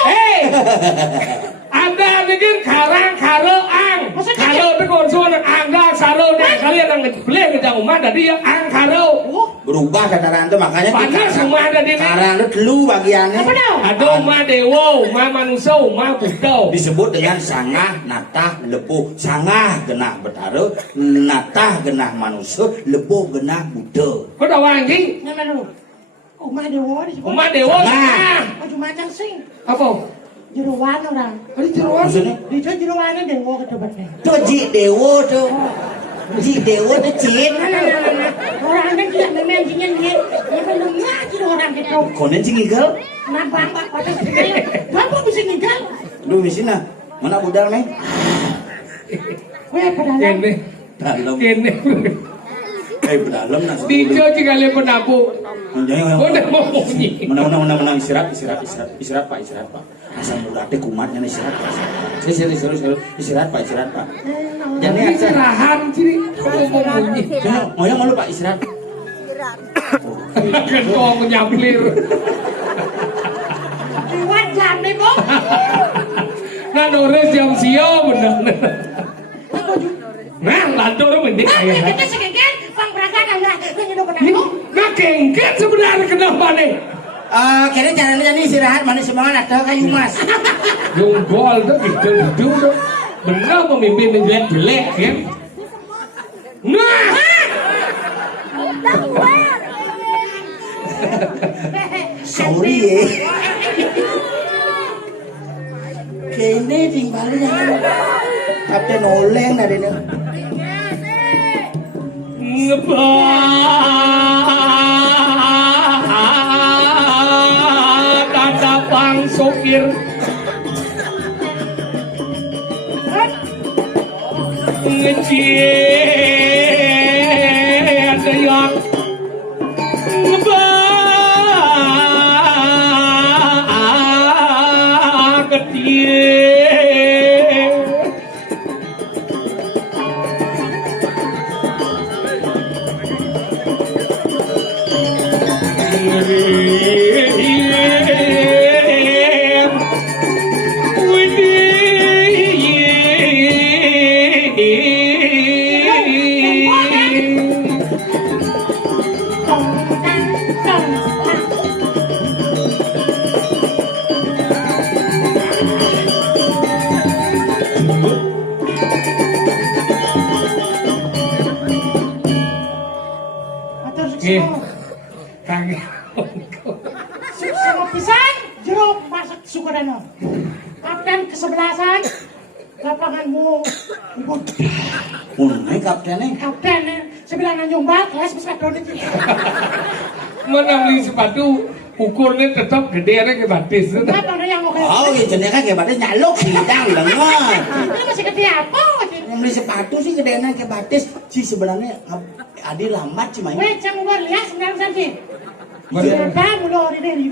Anda bikin karang ang. Karo itu konsumen angga saro nih kalian yang ngeblek ke umat dari ang karo. Berubah kataran itu makanya padahal semua ada di karang itu dulu bagiannya. Ada umat dewa, umat manusia, umat buddha. Disebut dengan sangah, natah, lepuh. Sangah genah bertaruh, natah genah manusia, lepuh genah buddha. Kau tahu anjing? Nama lu. Umat dewa disebut. Umat dewa. Baju macam sing. Apa? Jeruan orang. Ada jeruan maksudnya? Di jeruannya dewa kedebatnya. Tuh ji dewo tuh. Ji dewo tuh cin. Orang kan tidak memang jingin dia. Dia belum ngaji orang gitu. Konen sih ngigel. Nah bapak pada sekali. Bapak bisa ngigel. Lu di sini mana budal nih? Weh pedalam. Kene. Dalam. Kene. Dalam nasi. Dijo jika le penabu. Jangan. Kau dah mau bunyi. Menang istirahat Pak. Asal mulate kumatnya istirahat. Serius istirahat Pak. Jadi istirahat sini. Kau mau bunyi. Ngoyong malu Pak istirahat. Kan kau menyaplir. Lewat jam nih kok. Nah nores jam siapa bener. Nah lantur mending ayah. Kita sekengken, bang berangkat aja. Nah kengket sebenarnya kenapa nih? Kayaknya jalan-jalan istirahat mana semangat atau kayu mas. Jonggol tuh gitu tuh. Benar pemimpin jelek kan? Nah. Sorry ya. kene timbali jangan. Kapten oleng dari ini. Kata Bang Sopir ngeciet yang Sama pisan jeruk masak Sukadana. Kapten kesebelasan lapanganmu Munai kaptennya. kapten sebelah nyumbat kelas besar doni. mana beli sepatu ukurnya tetap gede ke batis. Kenapa ada yang mau Oh, ya jenisnya kayak batis nyaluk sidang lengan. ini masih gede apa? Yang beli sepatu sih gedean kayak batis. Sih sebenarnya Adi lambat sih main. Weh, jangan luar lihat sebenarnya nanti. Mana? Kamu loh ini.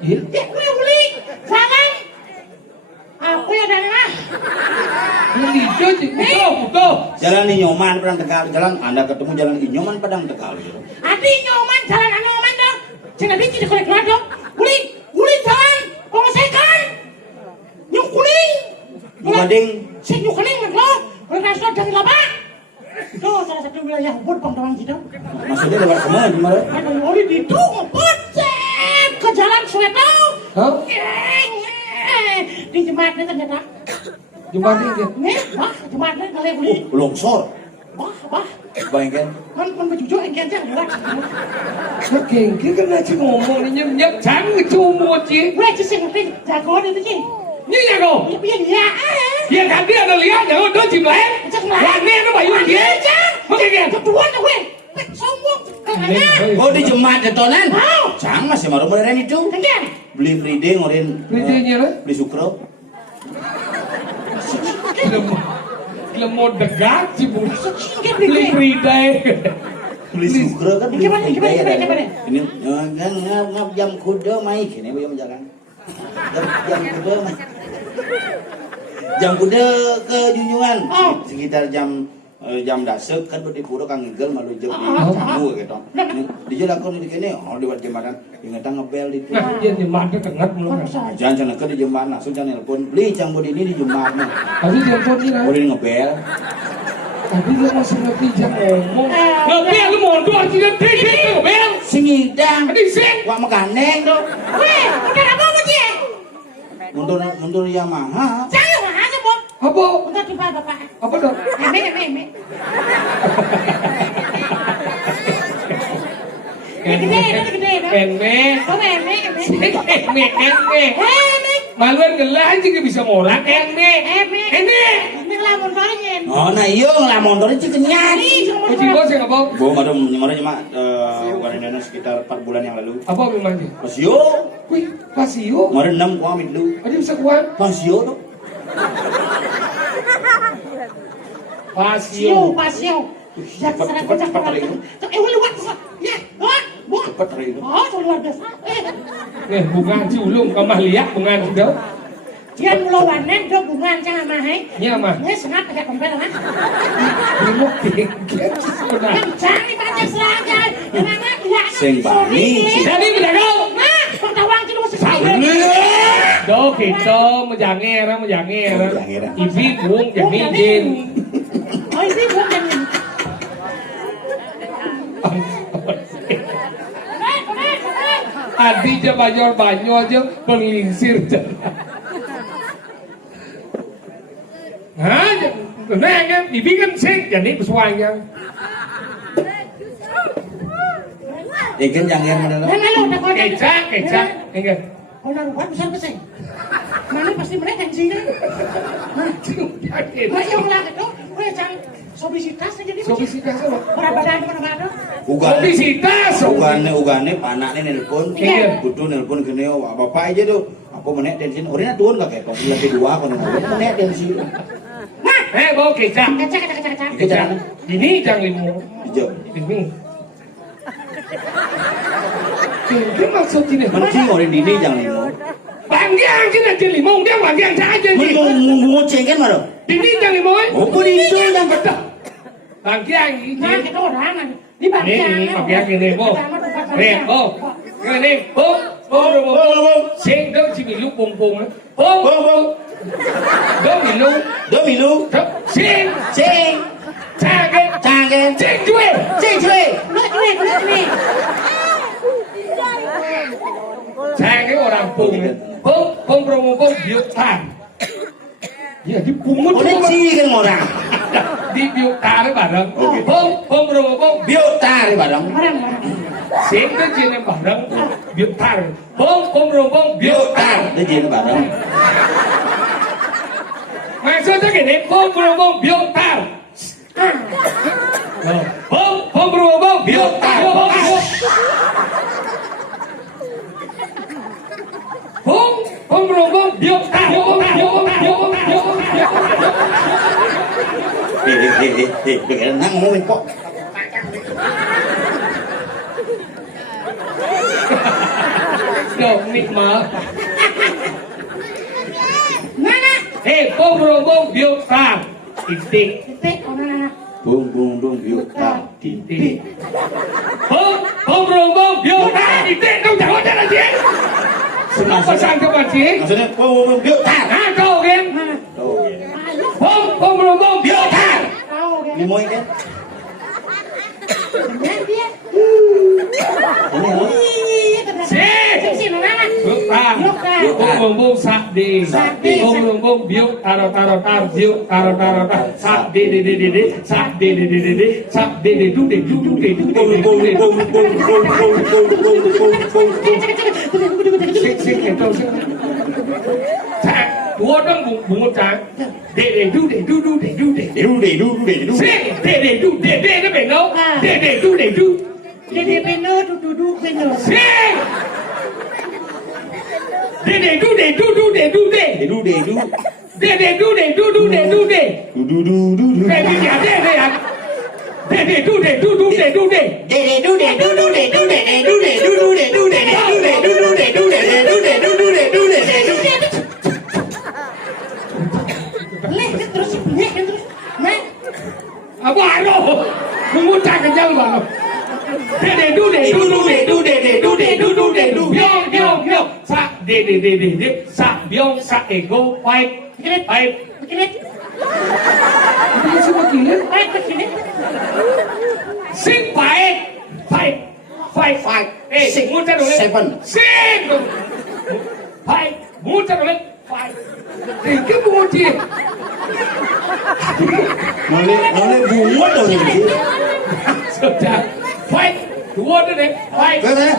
Iya. Uli, jangan. Aku ya dari mah. Beli cuci, betul. Jalan di Nyoman Padang Tegal, jalan Anda ketemu jalan di Nyoman Padang Tegal. Adi nyoman jalan anoman dong. Jangan bikin di kolek dong. Uli jalan. Pengosekan. Nyuk kuning. Gading. Si nyuk kuning lo. Kalau rasa dari lapak. Itu salah satu wilayah ubud Bangtawang gitu. Maksudnya lewat kemana gimana? Ada Uli di itu ngebut ke jalan Soweto. Hah? Di jembatan ternyata. Jembatan dia. Nih, wah jembatan kali Uli. Longsor. Wah. Bayangkan. Kan berjujuk engkau aja lewat. Kengkir kan aja ngomong ini nyep jangan cuma sih. Gue sih ngerti jago itu sih. Ini ya kau. Iya. Dia kan dia ada lihat jangan udah cimlek. Warna itu bayu dia. Oke kan. Ketuan gue. Sombong. Kayaknya. Oh di jemaat detonan? Wow. Jangan masih baru modern itu. Kenapa? Beli Friday ngorin. Fridaynya lah. Beli Sukro. Mau degat sih bu. Singkat Beli gue. Friday. Beli Sukro kan beli Gimana? Friday. Ini ngap jam kuda maik ini belum jalan. Jam kuda maik. Jam kuda ke Junjungan. Sekitar jam dasar kan di pura kang ngigel malu jam di gitu. Di jalan aku di kene di buat jembatan ingetan ngebel di itu. Nah dia jembatan tengah mulu. Jangan ke di jembatan langsung jangan telepon beli cang bodi ini di jembatan. Tapi telepon dia. Bodi ngebel. Tapi dia masih ngerti jam ngomong. Ngebel lu mau doang sih kan ngebel. Singidang. Tadi sing. Wah meganeng tuh. Weh, udah apa mau dia? Mundur Yamaha. Jangan mahal semua. Apa? Udah tiba bapak. Apa dong? Eme. Gede. Eme. Oh, eme. Maluan gelah aja gak bisa morak. Eme. Ini lamun soalnya. Oh nah iya ngelamun tuh sih kenyang. Kucing bos yang apa? Gua madem nyemarnya cuma warnanya sekitar 4 bulan yang lalu. Apa memang sih? Pasio. Wih, pasio. Kemarin 6 gua ambil dulu. Aduh bisa kuat. Pasio tuh. Pasio. Jak serang kocak Cepat, orang. Luar biasa. Ya, luar. Cepat hari itu. Oh, luar biasa. Bunga culung, kamah liat bunga sudah. Dia mulawanan do bungan jangan mahai. Iya mah. Ini sengat pakai kompel kan? Ini kengkir sudah. Jangan banyak saja. Karena dia Sing bani. Jadi kita go. Nah, Bangtawang itu masih sama. Do kita menjanger. Ibi buang jadi jin. Oh, ini bukan yang Adi aja banyak aja penglingsir. Hah? Tenang kan? Ibi kan sing jadi pesuanya. Ikan jangan mana Nah, lu udah kau Kecak. Enggak. Oh, naruhan besar besar. Mana pasti mereka tensinya. Yakin. Mas yang lagi tuh, gue jangan obesitas aja dia. Obesitas apa? Berat badan mana-mana. Obesitas. Ugane panaknya nelpon, Iya. kudu nelpon gini, bapak aja tuh. Apa menek tensin? Orangnya turun gak kayak pokoknya kedua kono. Menek tensin. Nah, Bawa kecap. kaca. Kecap. Ini jangan limu. Hijau. Ini. Ini maksud ini. Mending orang dini jangan limo. Bangkiang sih nanti limau dia bangkiang saja sih. Mungut cengken mana? Dini jangan limau. Oh, itu yang betul. Bangkiang nah ini. kita orang di bagian. Ini bangkiang ini bo. Ini bo. Sing đâu chỉ bị lúc bùng bùng á. Bùng. Đâu bị lúc. Domilu. Sing. Ceng. Trang. Sing chui. Cuy. Trang cái orang bùng. Bùng biuk tan. Ya di pungut. Oleh kan orang. Di biuk tan đấy bareng. Oke. Bùng. Biota di barang. Orang. Sing cái chuyện này bareng. Biuk tan. Bùng biuk tan. Biota di sini barang. Maksudnya gini, bung biuk tan. Bung biuk tan. Bung biuk tan. Dengan nang ngomongin kok. Được, mịt mờ. Mana? Bung biuk tan. Titik. Titik orang. Bung biota. Titik. Bung biuk tan. Titik. Không chẳng có chắc là gì. Kenapa sang ke panci? Maksudnya bung biota. Nah, kau kan? Bung biuk tan. Tahu kan? Limo kan? Benar dia. Ini lo. Sini mana? Biuk tan. Bung sak di. Bung biuk taro biuk taro sak di sak di sak di du Sik itu sik. Cak, dua orang bungut cak. De du. Sik, de du nó phải nấu. De du. Dede bener, duduk bener. Sik. De du. Dedu. Kayak gini ada ya. De du. Leh terus. Nah, Baru. Bungut cak kenyal baru. De du. Yo. Sak de. Sak biong sak ego baik. begini. Ini semua gila. Baik begini. Sing baik. Fight. Sing. Muter dulu. Seven. Sing. Fight. Muter dulu. Fight. Tinggi bungut dia. Noleh bungut dong ini. Sudah. Fight. Dua tu deh. Fight. Katanya.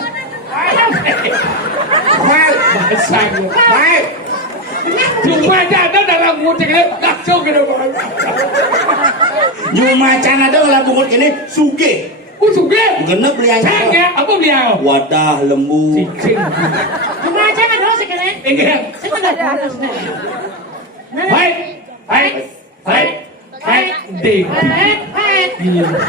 Baik. Cuma ada dalam muter dia. Kacau ke depan. Cuma can ada kalau bungut ini suge. Suge. Genep beliannya. Cangnya. Apa beliau? Wadah lembu. Cicing. Cuma aja kan dosa kan? Ingat. Sebentar. Fight. Đi. Baik.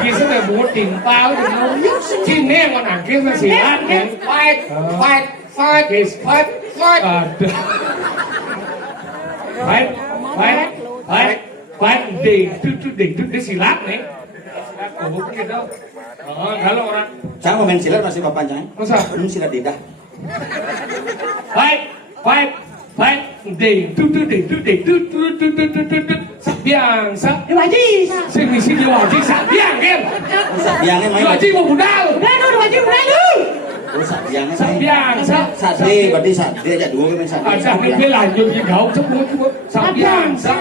Kia sẽ là bố tìm bao thì nó chi nè con hàng kia nó xì lát nè. Fight. Đi xì lát nè. Của bố kia đâu. Kalau orang. Saya mau main silat masih papanjang. Masa? Belum silat lidah. Fight. Đi. Sắc biang sắc. Dua haji. Sini wajib sắc biang kan. Biangnya main. Wajib mau budal. Udah wajib udah. Oh, biangnya Sắc main. biang sắc. Sade, berarti sade aja dua main sade. Sắc cái lanjut di gấu chấp bố. Sắc biang sắc.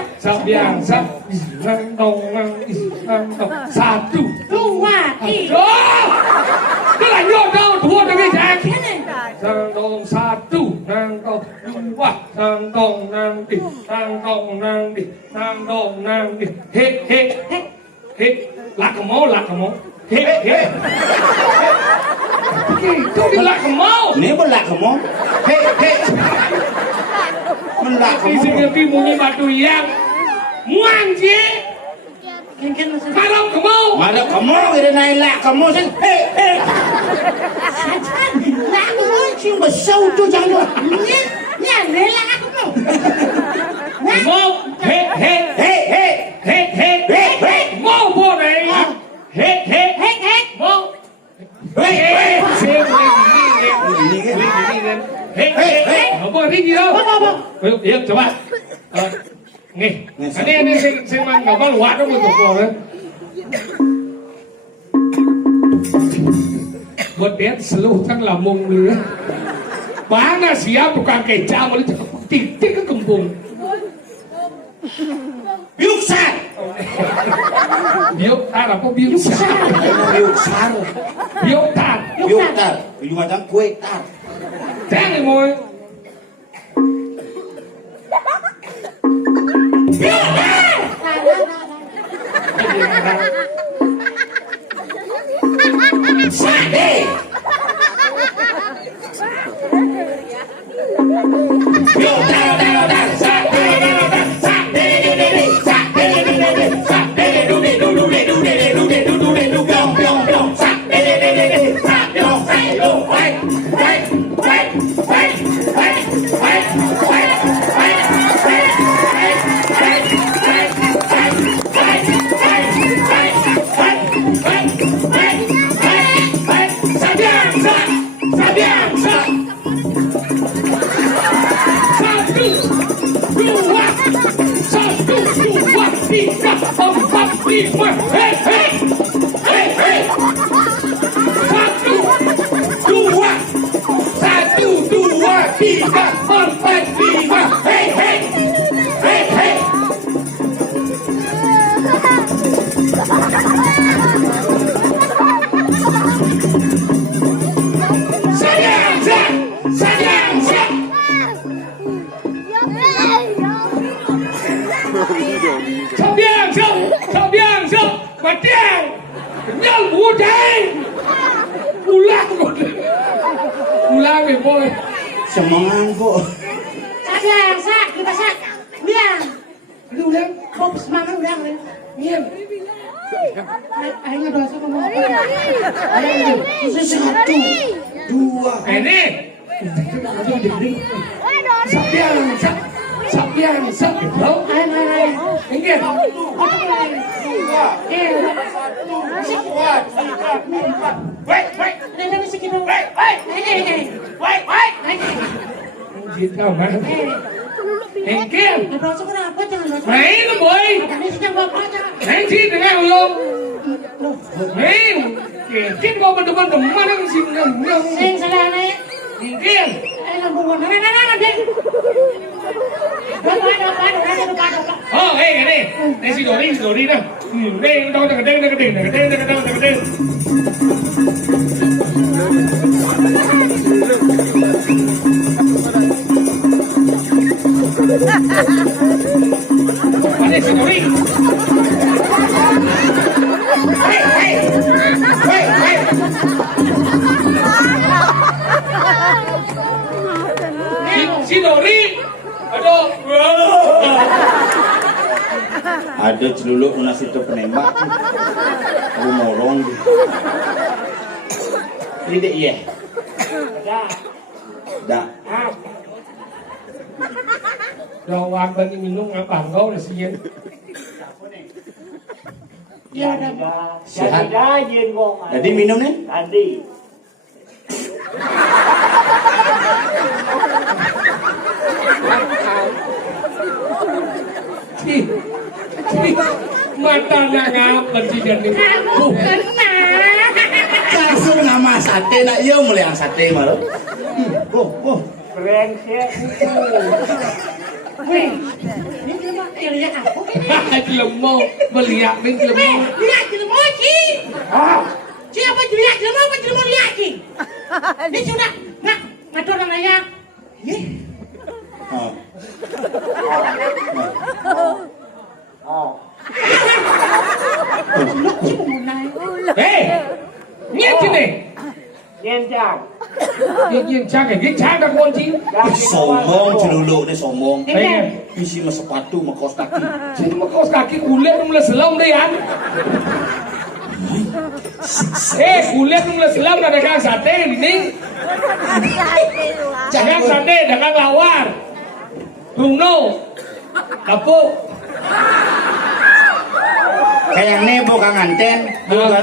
Dong. Satu. Dua. Cái lanjut đâu thua được cái chàng. Ini. Dong satu. nang tong wah nang tong nang di he lạc mô he itu di lạc mô Nếu mà lạc hả món? Mình lạc hả di món? sini ti bunyi batu yang muang je Kengken masih. kalau kamu Mà đâu hả món cái này lạc hả món? Sajan, nak ngomong cuma sâu tu jangan. Ni rela aku mau. mau he mau bộ này he mau không có thích gì đâu Yên cho bạn nghe anh em xem ăn nó có loạt trong một tổ đấy một bé selu thằng là mông lứa bán là siap bukan kecap malah titik ke kembung Biuk sar. biok tar apa biok sar Biuk sar. biok tar Biuk tar. Biuk macam kue tar. Jangan môi Sade. Biuk tar. Ulang deh boy. Semangat kok. Sajan, sak, kita sak. Biang. Lu ulang. Kau semangat ulang ni. Iya. Ayo dosa kamu. Satu, dua. Ini. Sapiang. Gitu. Ayo. Ini. Gitu mah. Engkel. Main boy. Main sih dengan lo. Main. Engkel kau betul-betul mana sih Engkel. Oh, ini si Dori dah. Ini tahu tak kedeng. Mana si Dori? Hey. Si Dori. Aduh. Ada celuluk nasi itu penembak. Aku molong. Ini dek iya. Dah. Doang bagi minum ngapang kau dah sian. Sehat. Jadi minum nih? Tadi. Mata nak ngapa sih jadi? Langsung nama sate nak iya mulai yang sate malu. Oh. Brengsek. Weh, ini lihat aku. Lemau, melihat ni lemau. Lihat jelmo Ci. Ci apa lihat jelmo lihat Ci. Ini sudah nak ngatur orang ayah. Ye. Oh. Lúc chứ một này. Ê, nghe chứ này. Nhiên chàng. Nhiên trang cái trang đã con chi. Sombong celulu ni sombong. Em em. Isi mas sepatu mas kaos kaki. Jadi mah kaos kaki kulit nung selam deh ya. Kulit nung selam ada dagang sate ini. Dagang sate, dagang lawar. Bruno. Kapuk. Kayak nih bukan nganten,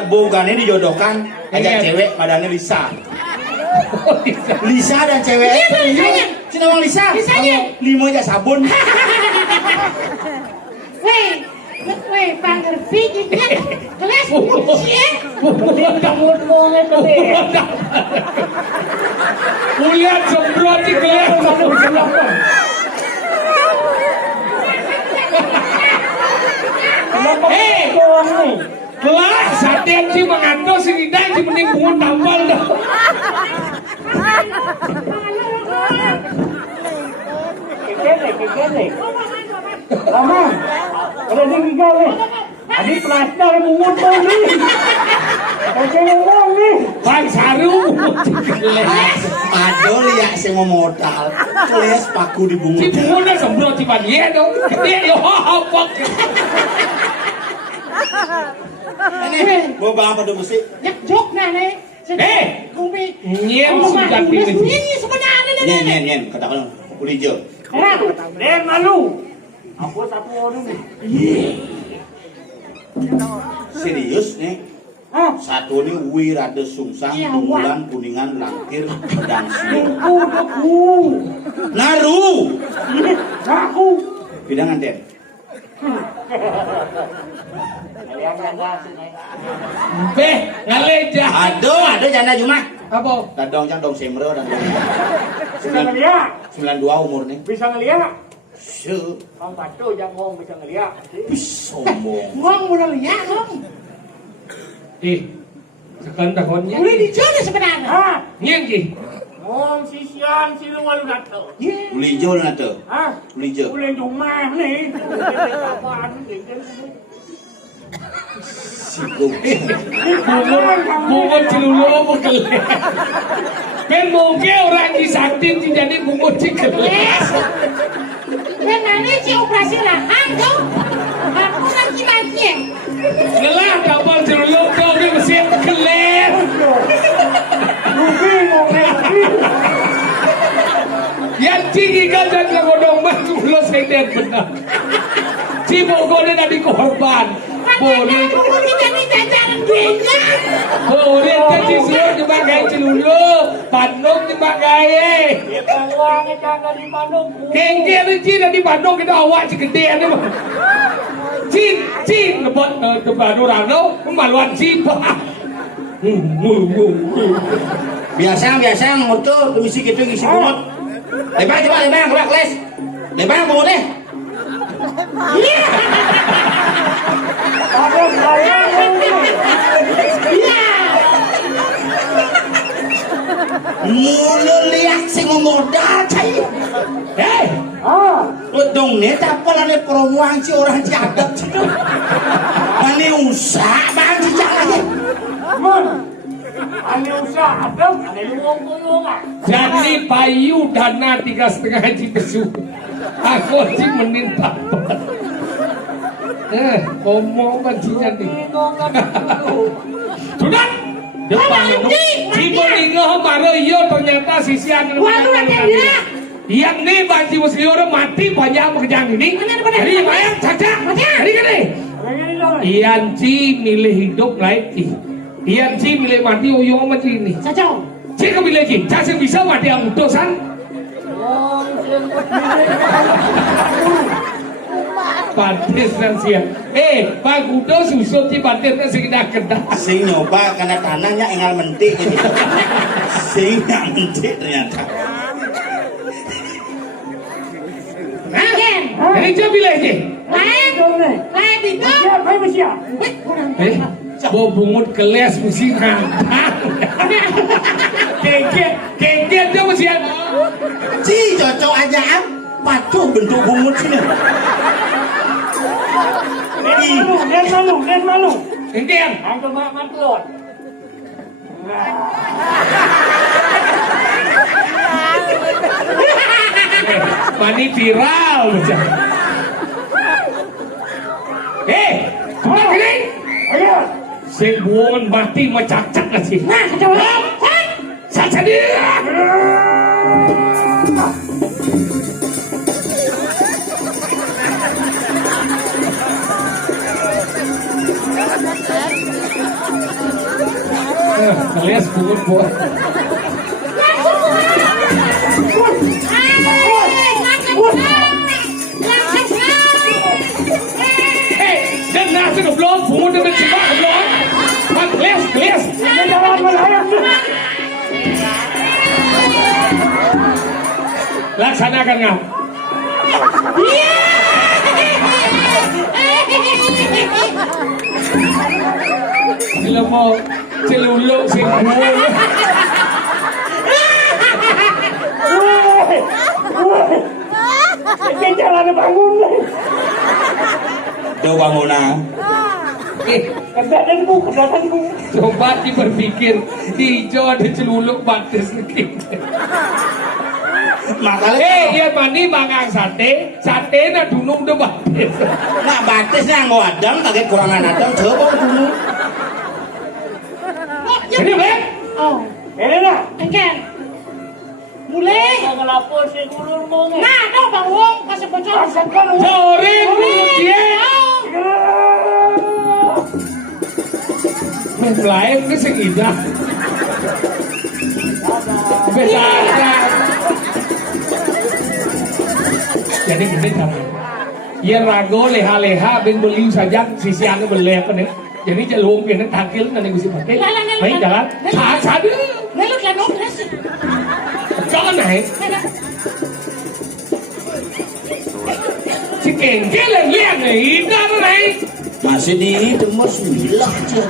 bukan ini dijodohkan. Ajak cewek, badannya Lisa. Lisa dan cewek. Lisanya. Si nama Lisa. Lisanya. Limo aja sabun. Weh, panggil bijinya. Kelas kunci ya. Ngomongnya tadi. Kulihat semprot di kulihat sama kenapa? Kelas sate si mengatur si lidang si mending bungut tampal dah. Kekene. Lama. Kalau ni gigal ni. Adik plaster mungut tu ni. Kau ngomong ni. Bang saru. Padahal lihat saya mau modal. Kelas paku Si dibungut. bungutnya semprot si banyak dong. Gede yo hopok. Ini bawa apa dulu sih? Yak jok na ne. Kumi. Nyen sudah pilih. Ini sebenarnya ne. Nyen, katakan uli je. Den malu. Aku satu orang ni. Serius nih. Satu ini wirada sungsang, tunggulan, kuningan, langkir, pedang siung. Naru. Aku. Bidangan Den. Beh, ngaleja. Ada janda cuma. Apa? Dadong jandong semro dan Bisa ngeliat. 92 umur nih. Bisa ngeliat. Se, Kang Patu jangan ngomong bisa ngeliat. sombong. Ngong mula liya ngong. Sekarang tahunnya. Boleh dijodoh sebenarnya. Hah? Nyen ki. Ngomong si Sian si lu walu datang. Uli je lah tu. Hah? Uli je. Boleh rumah ni. Apaan ni? Siku. Bungut celulu apa kelek? Ben mungkin orang disakti jadi bungut si kelek. Benarnya si operasi rahang kau. Aku lagi mati. Lelah kapal celulu kau ni mesti kelek. Rugi ngomong ni. Yang tinggi kan jangan godong batu lo sedang benar. Si bogornya tadi korban. Boleh. Aku kita ni jajaran duitnya. Boleh jadi semua dipakai celulu, Bandung dipakai. Kita uangnya jangan di Bandung. Kengkir Cina di Bandung kita awak segede ni mah. Cin lebot ke Bandung Rano, kemaluan cipa. Biasa motor misi gitu ngisi bungut. Lebar keluar kelas. Lebar bungut deh. Ada saya Mula lihat sing modal cai. Dong ni tak apalah ni perempuan si orang jadap situ. Mana usah bang cicak aja. Ada usaha, ada luang. Jadi payu dana 3,5 juta pesu. Aku sih meninta. Ngomong bancinya nih. Sudah. Depan si meninggal marah iya ternyata si Sian yang nih banci muslim orang mati banyak pekerjaan ini. Jadi bayar caca. Jadi kan nih. Ian Ci milih hidup lagi. Ian Ci milih mati uyung mati ini. Cacau. Cik milih Ci. Cacing bisa mati yang utusan. Pantes dan siang. Pak Gudo susut Ci pantes sing dah kedah. Sing nyoba karena tanahnya engal mentik ini. Sing engal mentik ternyata. Jadi coba pilih Ci. Lain itu. Bawa bungut keles mesti ngantang. Kengket dia mesti. Ci, pertanyaan paduh bentuk bungut sini. malu. Intian. Angkel mak mantelon. Mani viral macam. Kau kini? Ayo. Si buangan mati macak-cak lah sih. Nah, kejauhan. Saja dia. Alias buat. Dan nasi keblon, bunga dengan cibak keblon. Mat, kelas. Jangan melayang. Laksanakan ngau. Bila mau celuluk sing buang. Jangan bangun. Do bangunan. Kedatanku. Coba berpikir hijau ada celuluk batis lagi. Makanya Iya mani makan sate na dunung de batis. nak batisnya nggo adang kaget kurangan adang coba dulu. Jadi ber, Oh, Elena. engken. Mulai. Jangan lapor si gulur mong. Nah, no Bang Wong kasih bocor. Asalkan sore dia. Lain ke sing indah. Besar. Jadi gini sama. Ia rago leha-leha ben beli saja sisi anu beli apa nih. Jadi jalung kena takil nanti gusi pakai. Baik jalan. Sadu. Lelut lah no beres. Jangan naik. Si kengkel lihat nih, indah naik. Masih di temur 9 aja.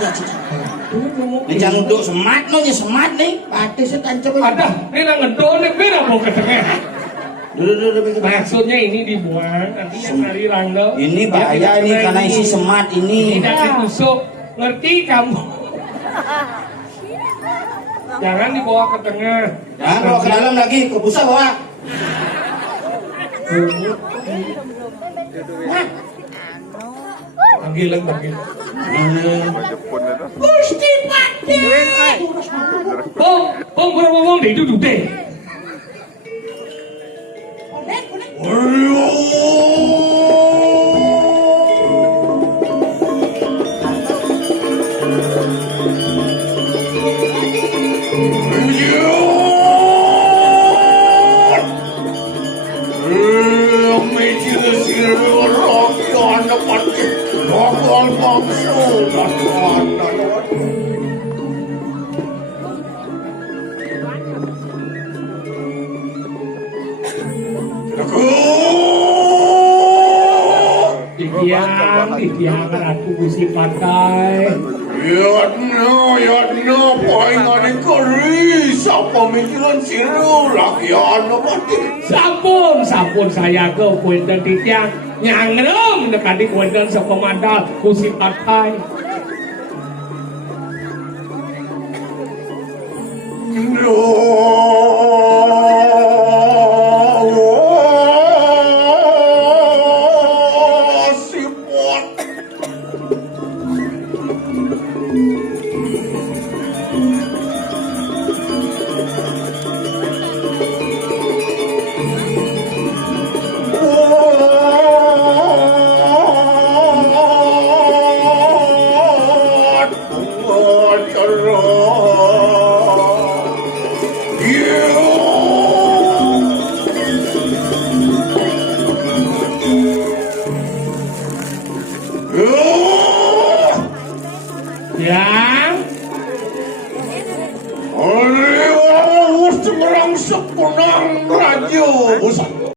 Ini jangan duduk semat semat nih. Batisnya tancap. Ada, ini nang ngedon nih beda mau ketengah. Dulu. Maksudnya ini dibuang, nanti yang hari rangdo. Ini bahaya ini karena isi semat ini. Tidak ditusuk, ngerti kamu? Jangan dibawa ke tengah. Jangan bawa ke dalam lagi, ke busa bawa. Panggilan. Gusti Pati. Bong berbohong deh duduk deh. Boleh. Tiang aku gusi pakai. Yatna, pahingan keri. Siapa mikiran siru, lakian mati. Sampun saya ke kuenten di tiang. Nyangrem dekat di kuenten sekomandal gusi pakai. Merangsek punang raja bosan.